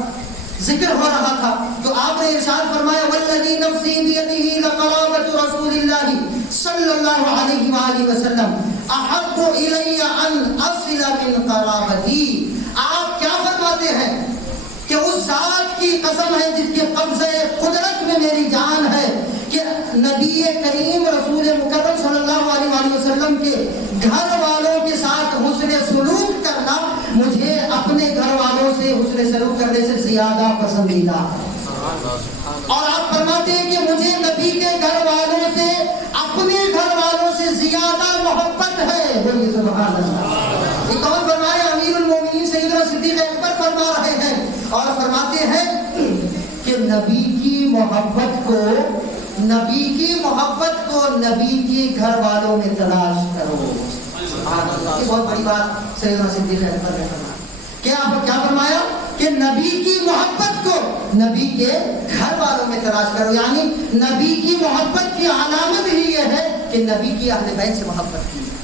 تھا, تو آپ نے ارشاد فرمایا والذی نفسی بیدہ لقرابۃ رسول اللہ صلی اللہ علیہ وآلہ وسلم احب الی ان اصل من قرابتی. آپ کیا فرماتے ہیں کہ اس ذات کی قسم ہے جس کے قبضے قدرت میں میری جان ہے کہ نبی کریم رسول مکرم صلی اللہ علیہ وآلہ وسلم کے گھر والوں کے ساتھ حسن سلوک کرنا مجھے اپنے گھر والوں سے حسن سلوک کرنے سے زیادہ پسندیدہ ہے. اور آپ فرماتے ہیں کہ مجھے نبی کے گھر والوں سے اپنے گھر والوں سے زیادہ محبت ہے. بولیے سبحان اللہ. یہ کون فرمایا؟ امیر المومنین سیدنا صدیق اکبر فرما رہے ہیں, اور فرماتے ہیں کہ نبی کی محبت کو نبی کی محبت کو نبی کے گھر والوں میں تلاش کرو. یہ بہت بڑی بات سیدنا صدیق اکبر نے فرمایا. کیا فرمایا کہ نبی کی محبت کو نبی کے گھر والوں میں تلاش کرو. یعنی نبی کی محبت کی علامت ہی یہ ہے کہ نبی کی اہل بیت سے محبت کی جائے,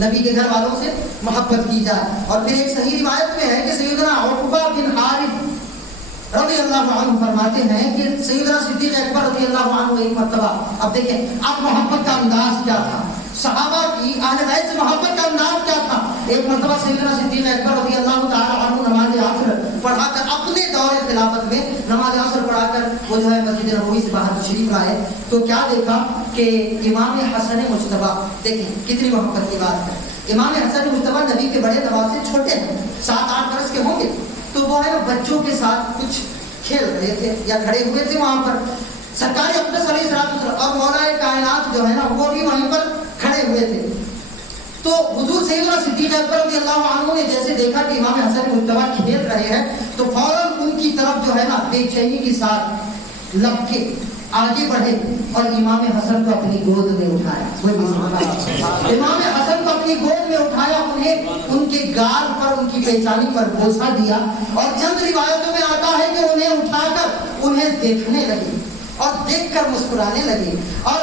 نبی کے گھر والوں سے محبت کی جائے. اور پھر ایک صحیح روایت میں ہے کہ سیدنا عقبہ بن حارث رضی اللہ عنہ فرماتے ہیں کہ سیدنا صدیق اکبر رضی اللہ عنہ ایک مرتبہ, اب دیکھیں اب محبت کا انداز کیا تھا, صحابہ کی اہل بیت سے محبت کا انداز کیا تھا. ایک مرتبہ سیدنا صدیق اکبر رضی اللہ تعالی عنہ نماز عصر پڑھا کر اپنے دور خلافت میں نماز عصر پڑھا کر وہ جو ہے مسجد نبوی سے باہر تشریف لائے تو کیا دیکھا کہ امام حسن مجتبیٰ, دیکھیں کتنی محبت کی بات ہے, امام حسن مجتبیٰ نبی کے بڑے نواز سے چھوٹے ہیں, 7-8 برس کے ہوں گے, تو وہ ہے بچوں کے ساتھ کچھ کھیل رہے تھے یا کھڑے ہوئے تھے وہاں پر. سرکار اقدس علیہ السلام اور مولا کائنات جو ہے نا وہ بھی وہیں پر کھڑے ہوئے تھے. تو حضور سیدنا صدیق اکبر رضی اللہ عنہ نے جیسے دیکھا کہ امام حسن مجتبیٰ کھیل رہے ہیں تو فوراً ان کی طرف جو ہے نا بے چینی کے ساتھ لپ کے آگے بڑھے اور امام حسن کو اپنی گود میں اٹھایا. امام حسن کو اپنی گود میں اٹھایا, انہیں ان کے گال پر ان کی پیشانی پر بوسہ دیا اور چند روایتوں میں آتا ہے کہ انہیں اٹھا کر انہیں دیکھنے لگے اور دیکھ کر مسکرانے لگے. اور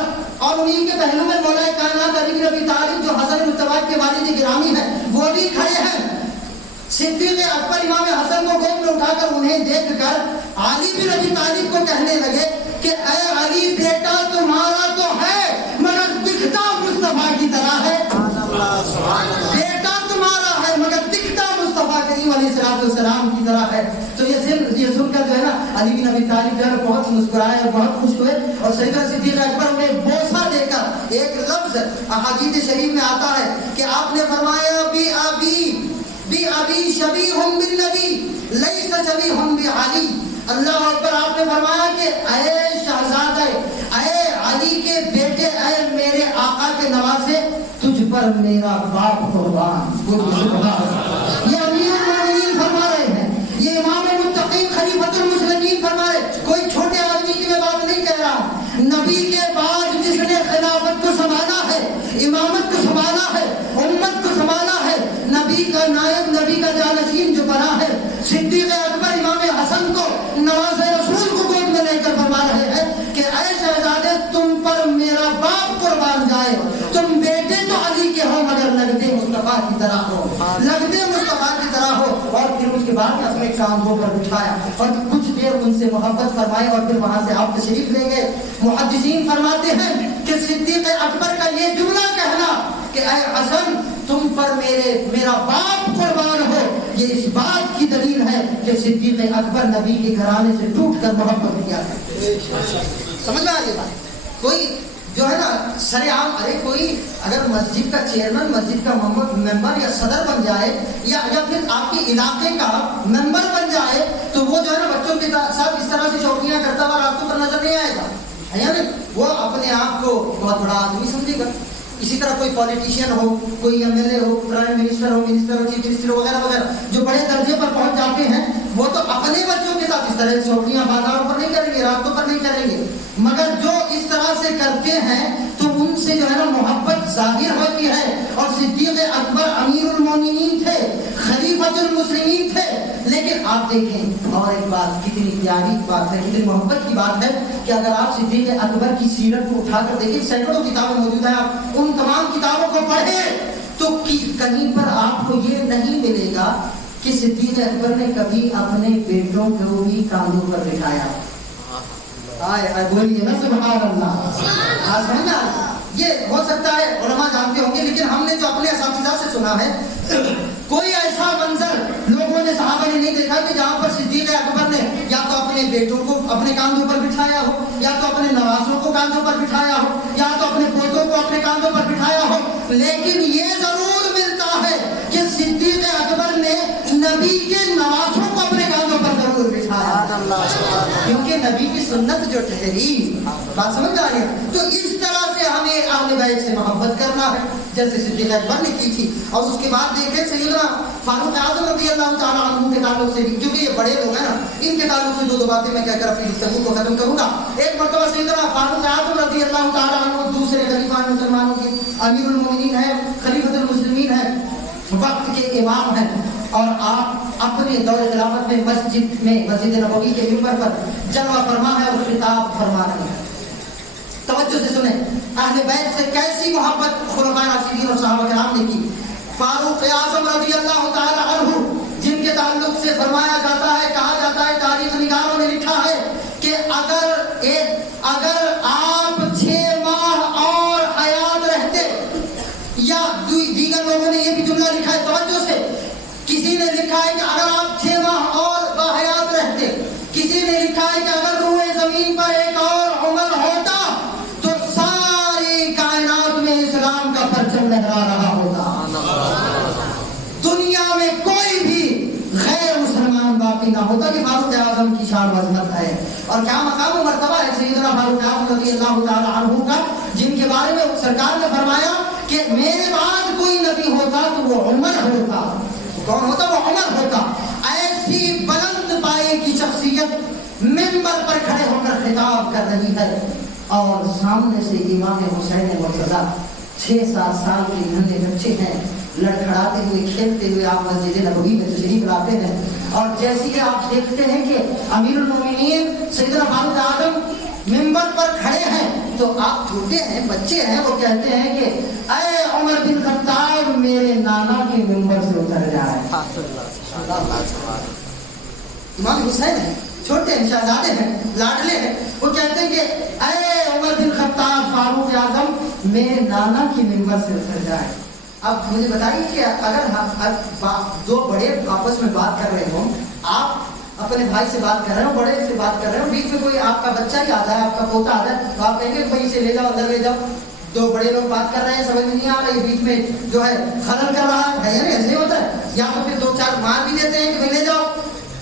انہیں کے پہلو میں مولا کائنات علی بن ابی طالب جو حسن مجتبیٰ کے والد گرامی ہیں وہ بھی کھڑے ہیں. صدیق اکبر امام حسن کو گود میں اٹھا کر انہیں دیکھ کر علی بن ابی طالب کو کہنے لگے کہ اے علی بیٹا تمہارا تو ہے مگر دکھتا مصطفیٰ کی طرح ہے. بیٹا تمہارا ہے مگر دکھتا مصطفیٰ کریم علیہ السلام کی طرح ہے. تو یہ سن کر جو ہے نا علی بن ابی طالب جو ہے بہت مسکرائے اور بہت خوش ہوئے اور سیدنا صدیق اکبر انہیں بوسہ دے کر ایک لفظ احادیث شریف میں آتا ہے کہ آپ نے فرمایا بی ابی شبیہ بالنبی لیس شبیہ بعلی. اللہ اکبر. آپ نے فرمایا کہ اے شہزادے, اے علی کے بیٹے, اے میرے آقا کے نوازے, تجھ پر میرا باپ قربان. یہ امیر المومنین فرما رہے ہیں, یہ امام المتقین خلیفۃ المسلمین فرما رہے. کوئی چھوٹے آدمی کی میں بات نہیں کہہ رہا ہوں. نبی کے بعد جس نے خلافت کو سنبھالا ہے, امامت کو سنبھالا ہے, امت کو سنبھالا ہے, نبی کا نائب, نبی کا جانشین جو بنا ہے, صدیق اکبر امام حسن کو نواز رسول کو گود میں لے کر فرما رہے ہیں کہ اے شہزادے تم پر میرا باپ قربان جائے, تم بیٹے تو علی کے ہو مگر لگتے مصطفیٰ کی طرح ہو, لگتے مصطفیٰ کی طرح ہو. اور پھر اس کے بعد اپنے کاندھوں پر بٹھایا اور کچھ دیر ان سے محبت فرمائی اور پھر وہاں سے آپ تشریف لے گئے. محدثین فرماتے ہیں کہ صدیق اکبر کا یہ جملہ کہنا کہ اے حسن تم پر میرا باپ قربان ہو, یہ اس بات کی دلیل ہے کہ صدیق اکبر نبی کے گھرانے سے ٹوٹ کر محبت کیا ہے. سمجھ میں آ رہی بات. کوئی جو ہے نا سر عام, ارے کوئی اگر مسجد کا چیئرمین, مسجد کا ممبر یا صدر بن جائے یا پھر آپ کے علاقے کا ممبر بن جائے تو وہ جو ہے نا بچوں کے ساتھ اس طرح سے شوقیاں کرتا ہوا راستوں پر نظر نہیں آئے گا, ہے نا. وہ اپنے آپ کو بہت بڑا آدمی سمجھے گا. اسی طرح کوئی پالیٹیشین ہو, کوئی ایم ایل اے ہو, پرائم منسٹر ہو, چیف منسٹر وغیرہ وغیرہ جو بڑے درجے پر پہنچ جاتے ہیں وہ تو اپنے بچوں کے ساتھ اس طرح چوکیاں بازاروں پر نہیں کریں گے, راستوں پر نہیں کریں گے, مگر جو اس طرح سے کرتے ہیں تو ان سے جو ہے نا محبت ظاہر ہوتی ہے. اور صدیق اکبر امیر المومنین تھے, خلیفۃ المسلمین تھے, لیکن آپ دیکھیں اور ایک بات کتنی پیاری بات ہے, کتنی محبت کی بات ہے کہ اگر آپ صدیق اکبر کی سیرت کو اٹھا کر دیکھیں, سینکڑوں کتابیں موجود ہیں, آپ ان تمام کتابوں کو پڑھیں تو کہیں پر آپ کو یہ نہیں ملے گا کہ صدیق اکبر نے کبھی اپنے بیٹوں کو بھی کاندھوں پر بٹھایا. بولیے نا سبحان اللہ. یہ ہو سکتا ہے علماء جانتے ہوں گے, لیکن ہم نے جو اپنے اساتذہ سے سنا ہے کوئی ایسا منظر لوگوں نے, صحابہ نے نہیں دیکھا کہ جہاں پر صدیق اکبر نے یا تو اپنے بیٹوں کو اپنے کاندھوں پر بٹھایا ہو, یا تو اپنے نوازوں کو کاندھوں پر بٹھایا ہو, یا تو اپنے پوتوں کو اپنے کاندھوں پر بٹھایا ہو. لیکن یہ ضرور ملتا ہے کہ صدیق اکبر نے نبی کے نوازوں کو اپنے کاندھوں پر ضرور بٹھایا, کیونکہ نبی کی سنت جو ٹھہری, بات سمجھ آ رہی ہے. تو اس طرح سے کہ ہمیں اہل بیت سے محبت کرنا ہے جیسے صدیق اکبر نے کی تھی. اور اس کے بعد دیکھیں سیدنا فاروق اعظم رضی اللہ تعالیٰ عنہ کے تعلق سے بھی, کیونکہ یہ بڑے لوگ ہیں نا, ان کے تعلق سے دو باتیں میں کہہ کر اپنی گفتگو کو ختم کروں گا. ایک مرتبہ سیدنا فاروق اعظم رضی اللہ تعالیٰ عنہ دوسرے خلیفہ مسلمانوں کے امیر المومنین ہیں, خلیفۃ المسلمین ہیں, وقت کے امام ہیں, اور آپ اپنے دور خلافت میں مسجد نبوی کے منبر پر جلوہ فرما ہے اور خطاب فرما رہے ہیں. توجہ سے سنیں, اہل بیت سے کیسی محبت خلفائے راشدین اور صحابہ کرام نے کی. فاروق اعظم رضی اللہ تعالی عنہ جن کے تعلق سے فرمایا جاتا ہے, کہا جاتا ہے, تاریخ نگاروں نے لکھا ہے کہ اگر آپ 6 ماہ اور حیات رہتے, یا دیگر لوگوں نے یہ بھی جملہ لکھا ہے, توجہ سے, کسی نے لکھا ہے کہ اگر آپ 6 ماہ اور باحیات رہتے, کسی نے لکھا ہے کہ اگر روئے زمین پر ایک اور عمر ہوتا تو ساری کائنات میں اسلام کا پرچم لہرا رہا ہوتا. دنیا میں کوئی بھی غیر مسلمان باقی نہ ہوتا. کہ فاروق اعظم کی شان و عظمت ہے, اور کیا مقام و مرتبہ ہے سیدنا فاروق اعظم رضی اللہ تعالی عنہ کا, جن کے بارے میں سرکار نے فرمایا کہ میرے بعد کوئی نبی ہوتا تو وہ عمر ہوتا. کون ہوتا؟ وہ عمر ہوتا. ایسی بلند پائے کی شخصیت منبر پر کھڑے ہو کر خطاب کر رہی ہے, اور سامنے سے امام حسین مرتضیٰ 6-7 سال کے ننھے بچے ہیں, لڑکھڑاتے ہوئے کھیلتے ہوئے آپ مسجد نبوی میں تشریف لاتے ہیں. اور جیسے کہ آپ دیکھتے ہیں کہ امیر المومنین سیدنا فاروق اعظم منبر پر کھڑے ہیں, تو آپ چھوٹے ہیں, بچے ہیں, وہ کہتے ہیں کہ اے عمر بن خطاب میرے نانا کے منبر سے اتر جائے. امام حسین ہیں, چھوٹے ہیں, شہزادے ہیں, لاڈلے ہیں, وہ کہتے ہیں کہ اے عمر بن خطاب فاروق اعظم میرے نانا کی منبر سے اتر جائے. اب مجھے بتائیے کہ اگر 2 بڑے آپس میں بات کر رہے ہوں, آپ اپنے بھائی سے بات کر رہے ہو, بڑے سے بات کر رہے ہو, بیچ میں کوئی آپ کا بچہ ہی آتا ہے, آپ کا پوتا آتا ہے, تو آپ کہیں گے بھائی اسے لے جاؤ, اندر لے جاؤ. 2 بڑے لوگ بات کر رہے ہیں, سمجھ میں نہیں آ رہا, یہ بیچ میں جو ہے خلل کر رہا ہے, ایسے ہوتا ہے. یا تو پھر 2-4 مار بھی دیتے ہیں کہ بھائی لے جاؤ.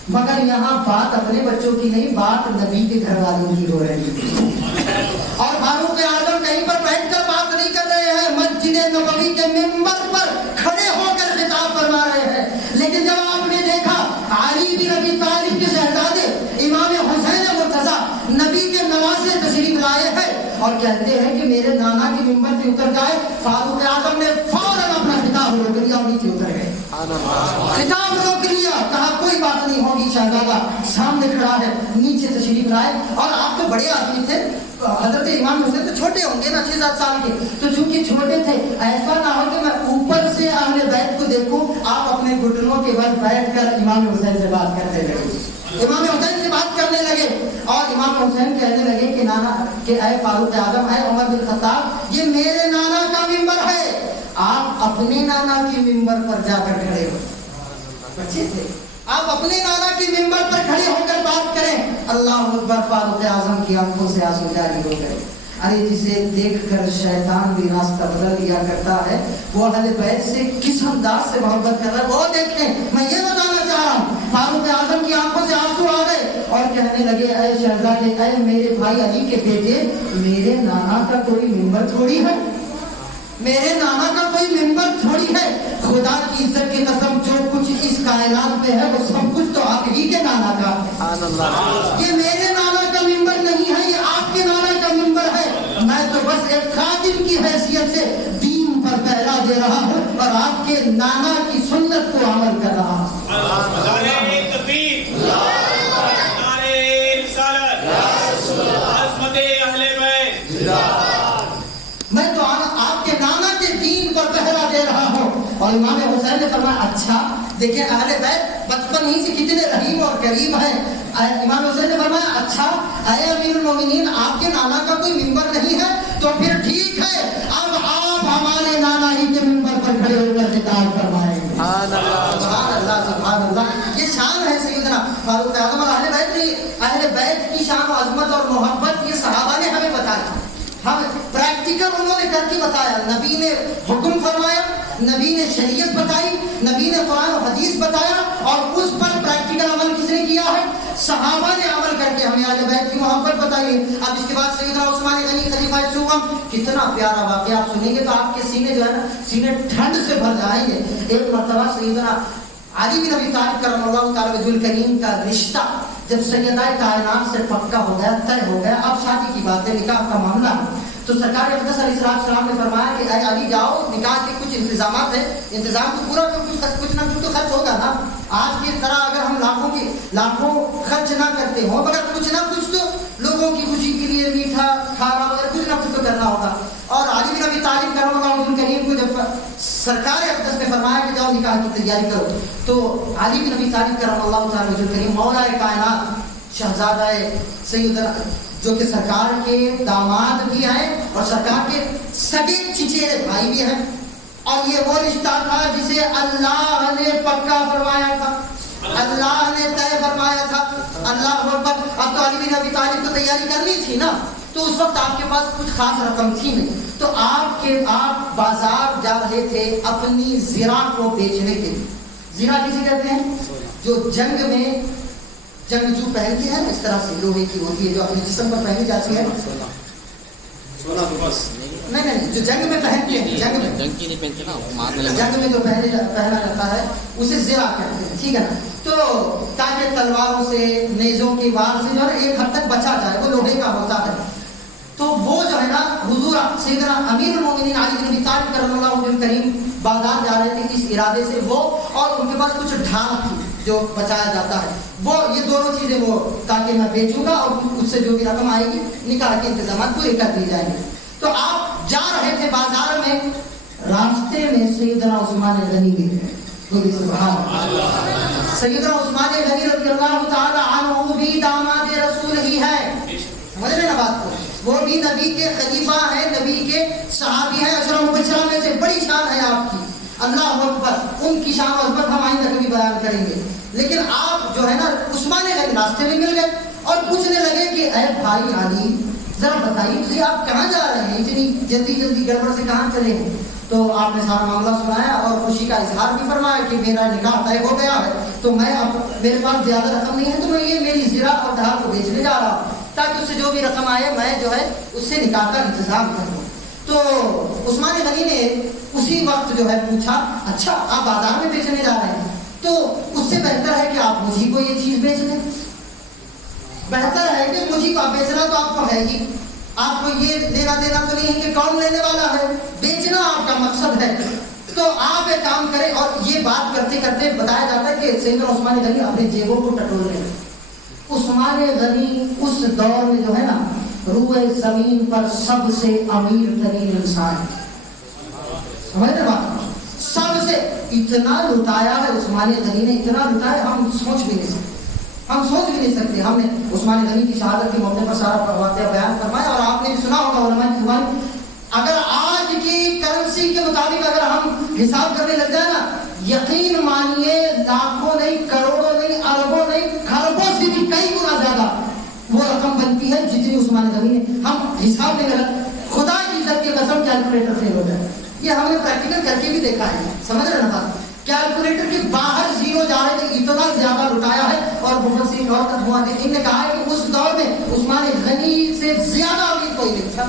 مگر یہاں بات اپنے بچوں کی نہیں, بات نبی کے گھر والوں کی ہو رہی ہے. اور فاروق اعظم کہیں پر بیٹھ کر بات نہیں کر رہے ہیں, مسجد نبوی کے منبر پر کھڑے ہو کر خطاب فرما رہے ہیں. لیکن جب آپ نے دیکھا علی بن ابی طالب کے شہزادے امام حسین مرتضیٰ نبی کے نواسے تشریف لائے ہیں اور کہتے ہیں کہ میرے نانا کے منبر سے اتر جائے, فاروق اعظم نے فوراً اپنا خطاب روک لیا اور نیچے اتر گئے. خطاب روک لیا, کہا کوئی بات نہیں ہوگی, شہزادہ سامنے کھڑا ہے, نیچے تشریف لائے. اور آپ تو بڑے آدمی تھے, حضرت امام حسین تو چھوٹے ہوں گے نا, 6-7 سال کے, تو چونکہ چھوٹے تھے, ایسا نہ ہو کہ میں اوپر سے اہل بیت کو دیکھوں, آپ اپنے گھٹنوں کے بل بیٹھ کر امام حسین سے بات کرنے لگے. امام حسین سے بات کرنے لگے, اور امام حسین کہنے لگے کہ نانا, کہ اے فاروق اعظم, اے عمر بن خطاب, یہ میرے نانا کا منبر ہے, آپ اپنے نانا کے منبر پر جا کر کھڑے ہو. بچے تھے, آپ اپنے نانا کے منبر پر کھڑے ہو کر بات کریں. اللہ اکبر, فاروق اعظم کی آنکھوں سے آنسو جاری ہو گئے. ارے جسے دیکھ کر شیطان بھی راستہ بدل لیا کرتا ہے, وہ اہل بیت سے کس انداز سے محبت کر رہا ہے وہ دیکھیں. میں یہ بتانا چاہ رہا ہوں, فاروق اعظم کی آنکھوں سے آنسو آ گئے اور کہنے لگے اے شہزادے, اے میرے بھائی علی کے بیٹے, میرے نانا کا کوئی منبر تھوڑی ہے, میرے نانا کا کوئی منبر تھوڑی ہے. خدا کی عزت کی قسم, جو کچھ اس کائنات میں ہے وہ سب کچھ تو آپ ہی کے نانا کا ہے. یہ میرے نانا کا منبر نہیں ہے, یہ آپ کے نانا کا منبر ہے. میں تو بس ایک خادم کی حیثیت سے دین پر پہرا دے رہا ہوں اور آپ کے نانا کی سنت کو عمل کر رہا ہوں. میں تو آپ کے نانا کے دین پر پہرا دے رہا ہوں. اور امام حسین نے فرمایا اچھا دیکھیں اہل بیت بچپن ہی سے کتنے رحیم اور کریم ہیں. امام حسین نے فرمایا اچھا اے امیر المومنین, آپ کے نانا کا کوئی منبر نہیں ہے, تو پھر ٹھیک ہے, اب آپ ہمارے نانا ہی کے منبر پر کھڑے ہو کر خطاب فرمائیں. سبحان اللہ, سبحان اللہ. یہ شان ہے سیدنا فاروق اعظم. اور اہل بیت کی شان و عظمت اور محبت یہ صحابہ نے ہمیں بتایا, ہم پریکٹیکل انہوں نے کر کے بتایا. نبی نے حکم فرمایا, نبی نے شریعت بتائی, نبی نے قرآن و حدیث بتایا, اور اس پر پریکٹیکل عمل کس نے کیا ہے؟ صحابہ نے عمل کر کے ہمیں اہل بیت کی محبت بتائی ہے. اب اس کے بعد سیدنا عثمان غنی خلیفہ سوم، کتنا پیارا واقعہ آپ سنیں گے تو آپ کے سینے جو ہے نا سینے ٹھنڈ سے بھر جائیں گے. ایک مرتبہ سیدنا علی بن ابی طالب کرم اللہ تعالی وجہ الکریم کا رشتہ جب سیدہ کائنات سے پکا ہو گیا، طے ہو گیا، اب شادی کی بات ہے، نکاح کا معاملہ ہے، تو سرکار اقدس علیہ السلام نے فرمایا کہ اے علی جاؤ، نکاح کے کچھ انتظامات ہیں، انتظام تو پورا کچھ نہ کچھ تو خرچ ہوگا نا. آج کی طرح اگر ہم لاکھوں خرچ نہ کرتے ہوں مگر کچھ نہ کچھ تو لوگوں کی خوشی کے لیے میٹھا کھانا وغیرہ کچھ نہ کچھ تو کرنا ہوگا. اور علی بن ابی طالب کرم اللہ وجہ الکریم کو جب سرکار اقدس نے فرمایا کہ جاؤ نکاح کی تیاری کرو، تو علی بن ابی طالب کرم اللہ تعالی وجہ الکریم مولا کائنات شہزادہ سیدنا جو کہ سرکار کے داماد بھی ہیں اور سرکار کے سگے چچیرے بھائی بھی ہیں، اور یہ وہ رشتہ تھا جسے اللہ نے پکا فرمایا تھا، اللہ نے طے فرمایا تھا. اللہ اکبر. اب تو علی بن ابی طالب کو تیاری کرنی تھی نا، تو اس وقت آپ کے پاس کچھ خاص رقم تھی نہیں، تو آپ بازار جا رہے تھے اپنی زرہ کو بیچنے کے لیے. زرہ کسے کہتے ہیں؟ جو جنگ میں جنگجو پہنتے ہیں اس طرح سے لوہے کی ہوتی ہے جو اپنے جسم پر پہنی جاتی ہے. نہیں جو جنگ میں پہنتے ہیں، جنگ میں جو پہنا جاتا ہے اسے زرہ کہتے ہیں، ٹھیک ہے نا. تو تاکہ تلواروں سے نیزوں کی وار سے جو ہے ایک حد تک بچا جائے، وہ لوہے کا ہوتا ہے. تو وہ جو ہے نا حضور سیدنا امیر المومنین علی بن ابی طالب کرم اللہ وجہ الکریم بازار جا رہے تھے اس ارادے سے، وہ اور ان کے پاس کچھ ڈھال تھی جو بچایا جاتا ہے، وہ یہ دونوں چیزیں وہ تاکہ میں بیچوں گا اور اس سے جو بھی رقم آئے گی نکاح کے انتظامات پورے کر دی جائیں گے. تو آپ جا رہے تھے بازار میں، راستے میں سیدنا عثمان غنی گئے. سبحان اللہ. سیدنا عثمان غنی رضی اللہ تعالی عنہ بھی داماد رسول ہی ہے، سمجھ رہے نا بات کو، وہ بھی نبی کے خلیفہ ہیں، نبی کے صحابی ہیں، عشرہ مبشرہ میں سے بڑی شان ہے آپ کی. اللہ اکبر. ان کی شان و عظمت ہم آئندہ کبھی بیان کریں گے. لیکن آپ جو ہے نا عثمان غنی راستے میں مل گئے اور پوچھنے لگے کہ اے بھائی علی ذرا بتائیے آپ کہاں جا رہے ہیں، اتنی جلدی گڑبڑ سے کہاں چلے ہیں؟ تو آپ نے سارا معاملہ سنایا اور خوشی کا اظہار بھی فرمایا کہ میرا نکاح طے ہو گیا ہے، تو میں اب میرے پاس زیادہ رقم نہیں ہے، تو میں یہ میری زرہ اور ڈھال کو بیچنے جا رہا ہوں تاکہ اس سے جو بھی رقم آئے میں جو ہے اس سے نکاح کا انتظام کر دوں. تو عثمان غنی نے اسی وقت جو ہے پوچھا اچھا آپ بازار میں بیچنے جا رہے ہیں تو اس سے بہتر ہے کہ آپ مجھے کو یہ چیز بیچ دیں. بہتر ہے کہ مجھے کو آپ بیچنا تو آپ کو ہے ہی، آپ کو یہ لینا دینا تو نہیں ہے کہ کون لینے والا ہے، بیچنا آپ کا مقصد ہے. تو آپ ایک کام کریں. اور یہ بات کرتے کرتے بتایا جاتا ہے کہ سیدنا عثمان غنی اپنے جیبوں کو ٹٹول رہے. عثمان غنی اس دور میں جو ہے نا روئے زمین پر سب سے امیر ترین انسان، سمجھ رہے بات، سب سے اتنا لٹایا ہے عثمان غنی نے، اتنا لٹایا ہم سوچ بھی نہیں سکتے. ہم نے عثمان غنی کی شہادت کے موقع پر سارا واقعہ بیان فرمایا اور آپ نے بھی سنا ہوگا علماء کی زبان. اگر آج کی کرنسی کے مطابق اگر ہم حساب کرنے لگ جائے نا، یقین مانیے لاکھوں نہیں، کروڑوں نہیں، اربوں نہیں، کھربوں سے بھی کئی گنا زیادہ وہ رقم بنتی ہے جتنی عثمان غنی نے. ہم حساب نہیں لگا، خدا کی عزت کی قسم کیلکولیٹر فیل ہو جائے. یہ ہم نے پریکٹیکل کر کے بھی دیکھا ہے، سمجھ رہے نا بات. کیلکولیٹر کے باہر زیرو جا رہے تھے، اتنا زیادہ لٹایا ہے. اور مفسرین اور محدثین نے کہا ہے کہ اس دور میں عثمان غنی سے زیادہ امیر کوئی نہیں تھا.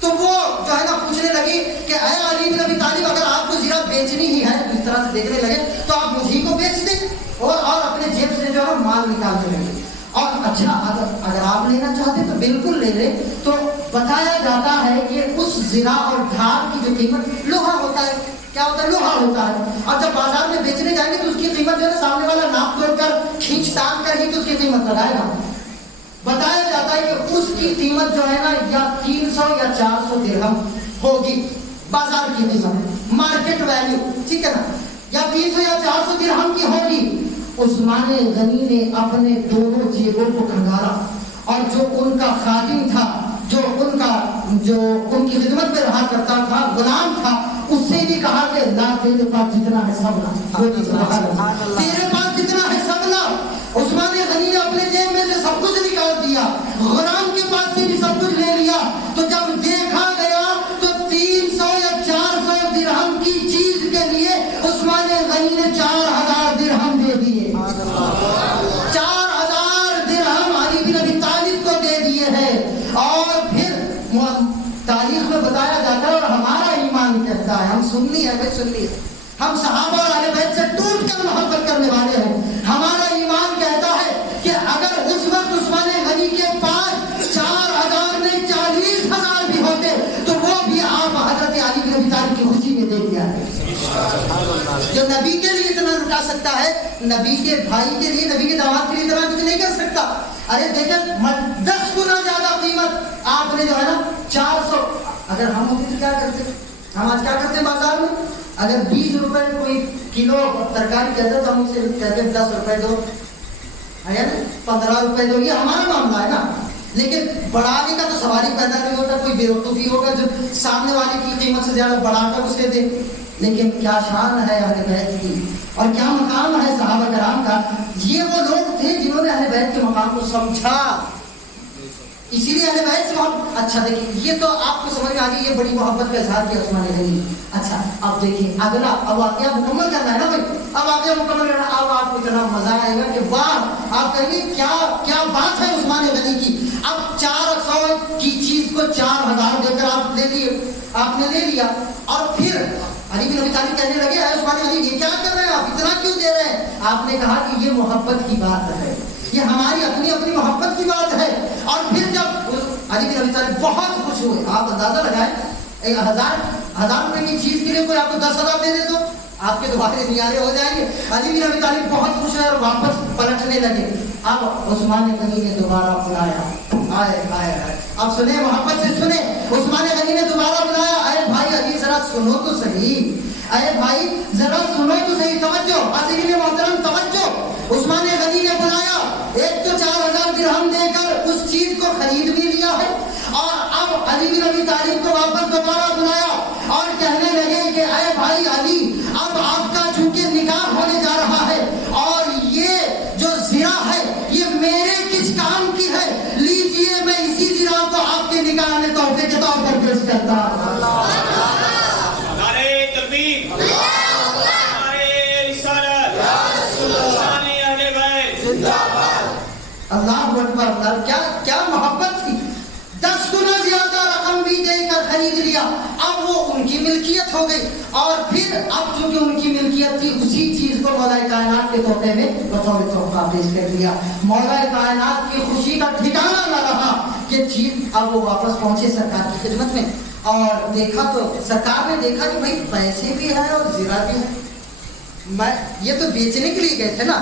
تو وہ جو ہے نا پوچھنے لگی کہ اے علی بن ابی طالب اگر آپ کو زرہ بیچنی ہی ہے، تو اس طرح سے دیکھنے لگے تو آپ مجھے کو بیچ دیں اور اپنے جیب سے جو ہے مال نکالنے لگے. اور اچھا اگر آپ لینا چاہتے تو بالکل لے لیں. تو بتایا جاتا ہے کہ اس زرہ اور ڈھال کی جو قیمت لوہا ہوتا ہے، کیا ہوتا ہے؟ لوہا ہوتا ہے. اور جب بازار میں بیچنے جائیں گے تو اس کی قیمت جو ہے سامنے والا ناپ توڑ کر کھینچ تان کر ہی تو اس کی قیمت لگائے گا. بتایا جاتا ہے کہ اس کی قیمت جو ہے نا یا 300 یا 400 درہم ہوگی، بازار کی قیمت، مارکیٹ ویلیو، ٹھیک ہے نا، یا 300 یا 400 درہم کی ہوگی. عثمان غنی نے اپنے دونوں جیبوں کو کھنگارا اور جو ان کا خادم تھا، جو ان کی خدمت میں رہا کرتا تھا، غلام تھا، اس سے بھی کہا کہ لا تیرے پاس جتنا ہے سب لا، تیرے پاس جتنا ہے سب لا. عثمان غنی نے اپنے جیب میں سے سب کچھ نکال دیا، غلام کے پاس سے بھی سب کچھ لے لیا. تو جب دیکھا گیا تو 300 یا 400 درہم کی چیز کے لیے عثمان غنی نے 4000 درہم دے دیے. 4000 سنی ہے بھائی، سنی ہے. ہم صحابہ اور اہل بیت سے ٹوٹ کر محبت کرنے والے ہیں. ہمارا ایمان کہتا ہے کہ اگر اس وقت عثمان غنی کے پاس 4,000 نہیں 40,000 بھی ہوتے تو وہ بھی آپ حضرت علی بن ابی طالب کی خوشی میں دے دیا ہے. جو نبی کے لیے اتنا لٹا سکتا ہے، نبی کے بھائی کے لیے، نبی کے داماد کے لیے اتنا کچھ نہیں کر سکتا. ارے دیکھیں 10 گنا زیادہ قیمت آپ نے جو ہے نا 400. اگر ہم ہوتے تو کیا کرتے؟ ہم آج کیا کرتے ہیں بازار میں؟ اگر 20 روپے کوئی کلو ترکاری کہتے تو ہم اسے کہتے ہیں 10 روپے دو، ہے نا 15 روپے دو. یہ ہمارا معاملہ ہے نا. لیکن بڑھانے کا تو سوال ہی پیدا نہیں ہوتا. کوئی بے وقوفی ہوگا جو سامنے والے کی قیمت سے زیادہ بڑھا کر اسے دے. لیکن کیا شان ہے اہل بیت کی اور کیا مقام ہے صحابہ کرام کا. یہ وہ لوگ تھے جنہوں نے اہل بیت کے مقام کو سمجھا. اسی لیے اہل بیت سے بہت اچھا. دیکھیں یہ تو آپ کو سمجھ میں آ گئی، یہ بڑی محبت کا اظہار کیا عثمان غنی. اچھا اب دیکھیں اگلا، اب واقعہ مکمل کرنا ہے نا بھائی. اب واقعہ مکمل کرنا. اب آپ کو اتنا مزہ آئے گا کہ واہ، آپ کہیں گے کیا کیا بات ہے عثمان غنی کی. اب 400 کی چیز کو 4,000 دے کر آپ لے لیے، آپ نے لے لیا. اور پھر علی بن ابی طالب کہنے لگے اے عثمان غنی یہ کیا کر رہے ہیں آپ، اتنا کیوں دے رہے ہیں؟ آپ نے کہا کہ یہ محبت کی بات ہے، یہ ہماری اپنی اپنی محبت کی بات ہے. اور پھر جب علی بن ابی طالب بہت خوش ہوئے، آپ اندازہ لگائیں 1,000 روپے کی چیز کے لیے کوئی آپ کو 10,000 دے دے تو آپ کے دوبارے نیارے ہو جائیں گے. علی بن ابی طالب بہت خوش ہوئے اور واپس پلٹنے لگے. اب عثمان غنی نے دوبارہ بلایا. آئے آئے آئے، اب سنیں محبت سے سنیں. عثمان غنی نے دوبارہ بلایا. اے بھائی علی ذرا سنو تو صحیح، اے بھائی ذرا سنو تو صحیح. توجہ حاضرین محترم، توجہ. عثمان غنی نے بلایا. ایک تو 4,000 درہم دے کر اس چیز کو خرید بھی لیا ہے، اور اب علی بن ابی طالب کو واپس دوبارہ بلایا اور کہنے لگے کہ اے بھائی علی، اب آپ کا چونکہ نکاح ہونے جا رہا ہے اور یہ جو زرہ ہے یہ میرے کس کام کی ہے، لیجئے میں اسی زرہ کو آپ کے نکاح میں تحفے کے طور پر پیش کرتا ہوں. نعرہ تکبیر، نعرہ رسالت، شان اہل بیت زندہ باد. اللہ اکبر. اللہ کیا کیا محبت تھی. 10 گنا زیادہ رقم بھی دے کر خرید لیا. اب وہ ان کی ملکیت ہو گئی. اور پھر اب چونکہ ان کی ملکیت تھی اسی چیز کو مولا کائنات کے تحفے میں بطور تحفہ پیش کر دیا. مولا کائنات کی خوشی کا ٹھکانہ نہ رہا کہ چیز. اب وہ واپس پہنچے سرکار کی خدمت میں اور دیکھا تو سرکار نے دیکھا کہ بھائی پیسے بھی ہیں اور زرہ بھی ہے. یہ تو بیچنے کے لیے گئے تھے نا،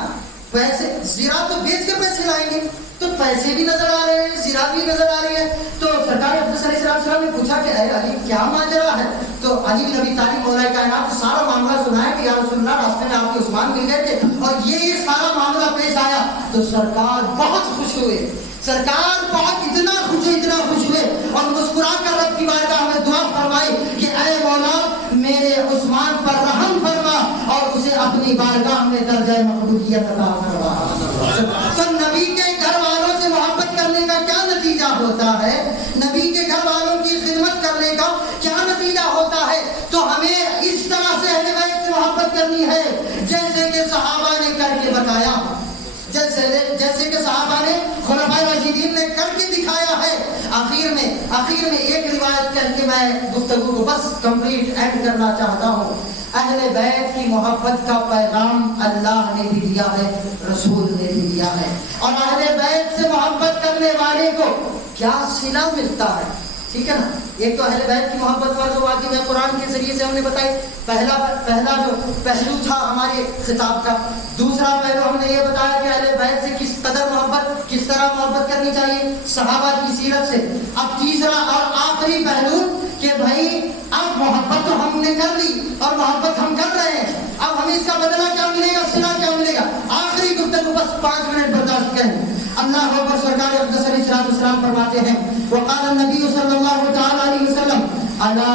پیسے زرہ تو بیچ کے پیسے لائیں گے تو پیسے بھی نظر آ رہے ہیں، زرہ بھی نظر آ رہی ہے. تو سرکار اقدس علیہ السلام نے پوچھا کہ اے علی کیا ماجرا ہے؟ تو علی بن ابی طالب مولا کائنات کو سارا معاملہ سنایا کہ یا رسول اللہ راستے میں آپ کے عثمان مل گئے تھے اور یہ سارا معاملہ پیش آیا. تو سرکار بہت خوش ہوئے. سرکار بہت اتنا خوش ہوئے اور مسکرا کر رب کی بارگاہ میں دعا فرمائی کہ اے مولا میرے عثمان پر رحم فرما اور اسے اپنی بارگاہ میں درجہ مقبولیت عطا فرما. تو نبی کے گھر والوں سے محبت کرنے کا کیا نتیجہ ہوتا ہے، نبی کے گھر والوں کی خدمت کرنے کا کیا نتیجہ ہوتا ہے. تو ہمیں اس طرح سے اہل بیت سے محبت کرنی ہے جیسے کہ صحابہ نے کر کے بتایا، جیسے کہ صحابہ نے خلفائے راشدین نے کر کے دکھایا ہے. آخر میں ایک روایت کر کے میں گفتگو کو بس کمپلیٹ اینڈ کرنا چاہتا ہوں. اہل بیت کی محبت کا پیغام اللہ نے بھی دیا ہے، رسول نے بھی دیا ہے. اور اہل بیت سے محبت کرنے والے کو کیا صلہ ملتا ہے، ٹھیک ہے نا. ایک تو اہل بیت کی محبت فرض و واجب ہے، قرآن کے ذریعے سے ہم نے بتائی. پہلا جو پہلو تھا ہمارے خطاب کا. دوسرا پہلو ہم نے یہ بتایا کہ اہل بیت سے کس قدر محبت، کس طرح محبت کرنی چاہیے صحابہ کی سیرت سے. اب تیسرا اور آخری پہلو کہ بھائی اب محبت تو ہم نے کر لی اور محبت ہم کر رہے ہیں، اب ہمیں اس کا بدلہ کیا ملے گا، صلہ کیا ملے گا. آخری گفتگو بس 5 منٹ برداشت کریں. اللہ اکبر. سرکار اقدس علیہ السلام فرماتے ہیں وقال النبی صلی اللہ تعالی علیہ وسلم الا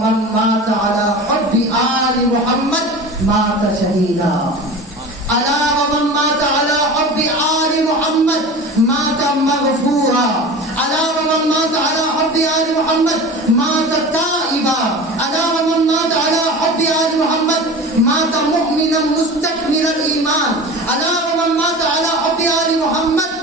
من مات على حب آل محمد مات شہیدا. الا ومن مات على حب آل محمد مات مغفورا. الا ومن مات على حب آل محمد مات تائبا. الا ومن مات على حب آل محمد مات مؤمنا مستكمل الإيمان. الا ومن مات على حب آل محمد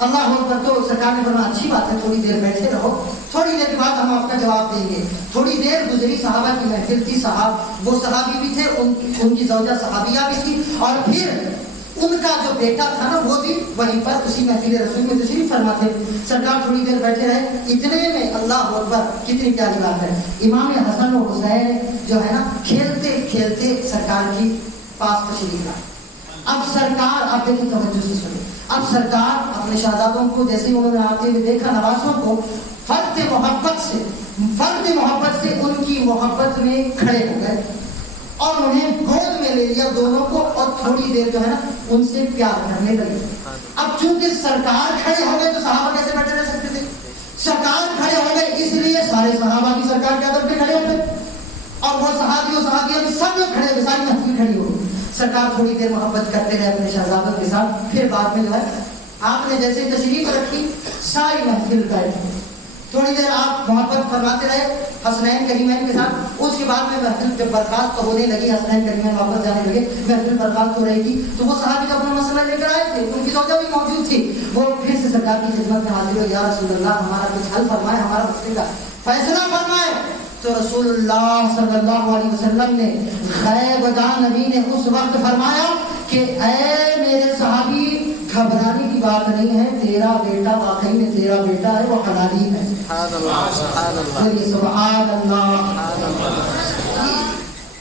اللہ اکبر. تو سرکار نے فرمایا اچھی بات ہے, تھوڑی دیر بیٹھے رہو, تھوڑی دیر کے بعد ہم آپ کا جواب دیں گے. تھوڑی دیر گزری, صحابہ کی محفل تھی, وہ صحابی بھی تھے, ان کی زوجہ صحابیہ بھی تھی, اور پھر ان کا جو بیٹا تھا نا وہ بھی وہیں پر اسی محفل رسول میں تشریف فرما تھے. سرکار تھوڑی دیر بیٹھے رہے, اتنے میں اللہ اکبر, کتنی پیاری بات ہے, امام حسن و حسین جو ہے نا کھیلتے کھیلتے سرکار کی پاس تشریف لائے. اب سرکار, آپ دیکھیں توجہ سے سنیں, اب سرکار اپنے شہزادوں کو جیسے انہوں نے آتے ہوئے دیکھا, نوازوں کو فرد محبت سے ان کی محبت میں کھڑے ہو گئے اور انہیں گود میں لے لیا دونوں کو, اور تھوڑی دیر جو ہے نا ان سے پیار کرنے لگے. اب چونکہ سرکار کھڑے ہو گئے تو صحابہ کیسے بیٹھے رہ سکتے تھے؟ سرکار کھڑے ہو گئے, اس لیے سارے صحابہ بھی سرکار کے ادب پہ کھڑے ہو گئے, اور وہ صحابی و صحابیہ بھی سب لوگ کھڑے ہوئے, ساری محفل کھڑی ہو گئی. سرکار تھوڑی دیر محبت کرتے رہے اپنے شہزادوں کے ساتھ, پھر بعد میں جو ہے آپ نے جیسے تشریف رکھی ساری محفل بیٹھی, تھوڑی دیر آپ محبت فرماتے رہے حسنین کریمین کے ساتھ. اس کے بعد میں محفل جب برخاست ہونے لگی, حسنین کریمین واپس جانے لگے, محفل برخاست ہو رہی تھی, تو وہ صحابی کا اپنا مسئلہ لے کر آئے تھے, ان کی زوجہ بھی موجود تھی. وہ پھر سے سرکار کی خدمت میں حاضر ہوئے, یا رسول اللہ ہمارا کچھ حل فرمائے, ہمارا مسئلے کا فیصلہ فرمائے. تو رسول اللہ صلی اللہ علیہ وسلم نے غیب دان نبی نے اس وقت فرمایا کہ اے میرے صحابی, گھبرانے کی بات نہیں ہے, تیرا بیٹا واقعی میں تیرا بیٹا ہے, وہ حلالی ہے. سبحان اللہ.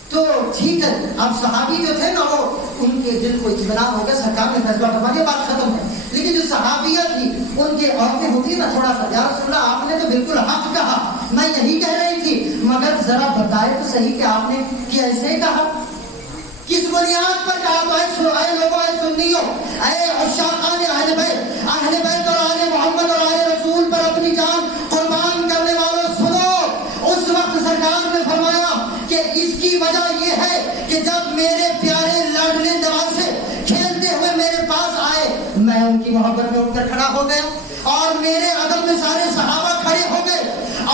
تو ٹھیک ہے, اب صحابی جو تھے نا وہ ان کے دل کو اطمینان ہو گیا, سرکار نے فیصلہ فرما دیا, بات ختم ہے. لیکن جو صحابیہ تھی ان کے عورتیں ہوتی نا تھوڑا سا, یا رسول اللہ آپ نے تو بالکل حق کہا, میں یہی کہہ رہی تھی, مگر ذرا بتائے تو صحیح کہ آپ نے کیسے کہا, کس بنیاد پر کہا. تو اے لوگوں, اے سنیو, اے عشاقان اہل بیت اور آل محمد اور آل رسول پر اپنی جان قربان کرنے والوں سنو. اس وقت سرکار نے فرمایا کہ اس کی وجہ یہ ہے کہ جب میرے پیارے لاڈلے نواسے کھیلتے ہوئے میرے پاس آئے, میں ان کی محبت میں اٹھ کر کھڑا ہو گیا, اور میرے ادب میں سارے صحابہ کھڑے ہو گئے,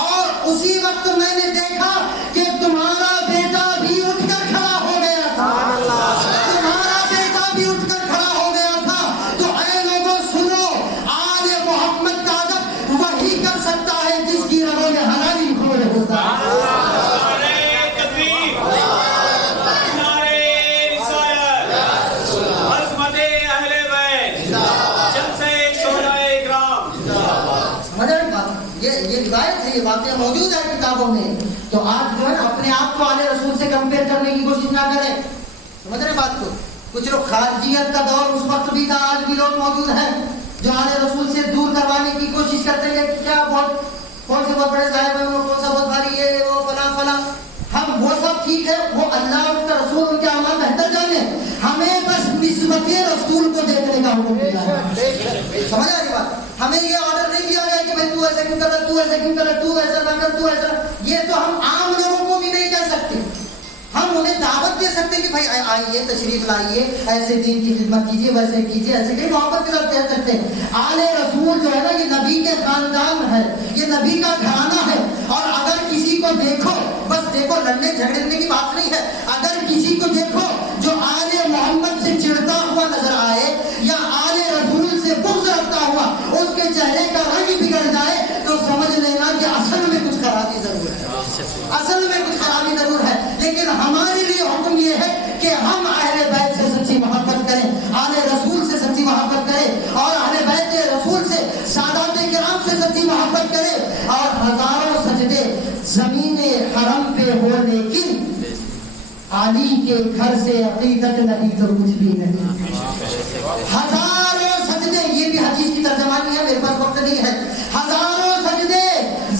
اور اسی وقت میں نے دیکھا کہ تمہارا بیٹا بھی اٹھ کر کھڑا ہو گیا تھا, تمہارا بیٹا بھی اٹھ کر کھڑا ہو گیا تھا. تو اے لوگوں سنو, آل محمد کا ادب وہی کر سکتا ہے جس کی رگوں میں حلالی کھول ہوتا ہے. یہ روایت ہے, یہ واقعہ موجود ہے کتابوں میں. تو آج جو ہے نا اپنے آپ کو آل رسول سے کمپیئر کرنے کی کوشش نہ کریں, سمجھ رہے بات کو. کچھ لوگ خارجیت کا دور اس وقت بھی تھا, آج بھی لوگ موجود ہیں جو آل رسول سے دور کروانے کی کوشش کرتے ہیں. کیا بہت کون سے بہت بڑے صاحب ہیں, وہ کون سا بہت بھاری ہے, وہ فلاں فلاں. ہم وہ سب ٹھیک ہے, وہ اللہ اس کا رسول ان کے اعمال بہتر جانے, ہمیں بس نسبت رسول کو دیکھنے کا حکم دیا ہے. سمجھ آ رہی بات, ہمیں یہ آرڈر نہیں دیا گیا کہ بھائی تو ایسا کیوں کر رہا, تو ایسا کیوں کر رہا, تو ایسا نہ کر, تو ایسا. یہ تو ہم عام لوگوں کو بھی نہیں کہہ سکتے, ہم انہیں دعوت دے سکتے کہ بھائی آئیے, تشریف لائیے, ایسے دین کی خدمت کیجیے, ویسے کیجیے, ایسے کہ محبت کے ساتھ کہہ سکتے ہیں. آل رسول جو ہے نا یہ نبی کے خاندان ہے, یہ نبی کا گھرانہ ہے, اور اگر کسی کو دیکھو, بس دیکھو لڑنے جھگڑنے کی بات نہیں ہے, اگر کسی کو دیکھو جو آل محمد سے چڑھتا ہوا نظر آئے یا آل رسول سے بغض رکھتا ہوا اس کے چہرے کا رنگ بگڑ جائے, تو سمجھ لینا کہ اصل میں کچھ خرابی ضرور ہے, اصل میں کچھ خرابی ضرور ہے. لیکن ہمارے لیے حکم یہ ہے کہ ہم اہل بیت سے سچی محبت کریں, آل رسول سے سچی محبت کریں, اور اہل بیت رسول سے, سادات کرام سے سچی محبت کریں. اور ہزاروں سجدے زمین حرم پہ ہو, لیکن علی کے گھر سے عقیدت نہیں تو کچھ بھی نہیں. ہزاروں سجدے, یہ بھی حدیث کی ترجمانی ہے, میرے پاس وقت نہیں ہے. ہزاروں سجدے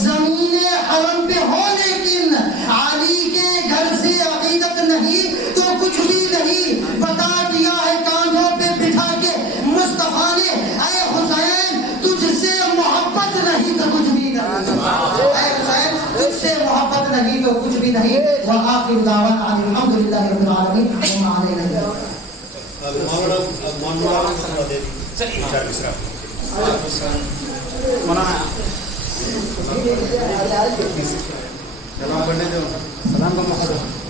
زمین حرم پہ ہو, لیکن علی کے گھر سے عقیدت نہیں تو کچھ بھی نہیں. بتا دیا ہے کاندھوں پہ بٹھا کے مصطفیٰ نے, اے حسین تجھ سے محبت نہیں تو کچھ بھی نہیں, اے حسین تجھ سے محبت نہیں تو کچھ بھی نہیں. وآخر دعوانا الحمدللہ رب العالمین. سلام کرنے دو, سلام کا موقع دو.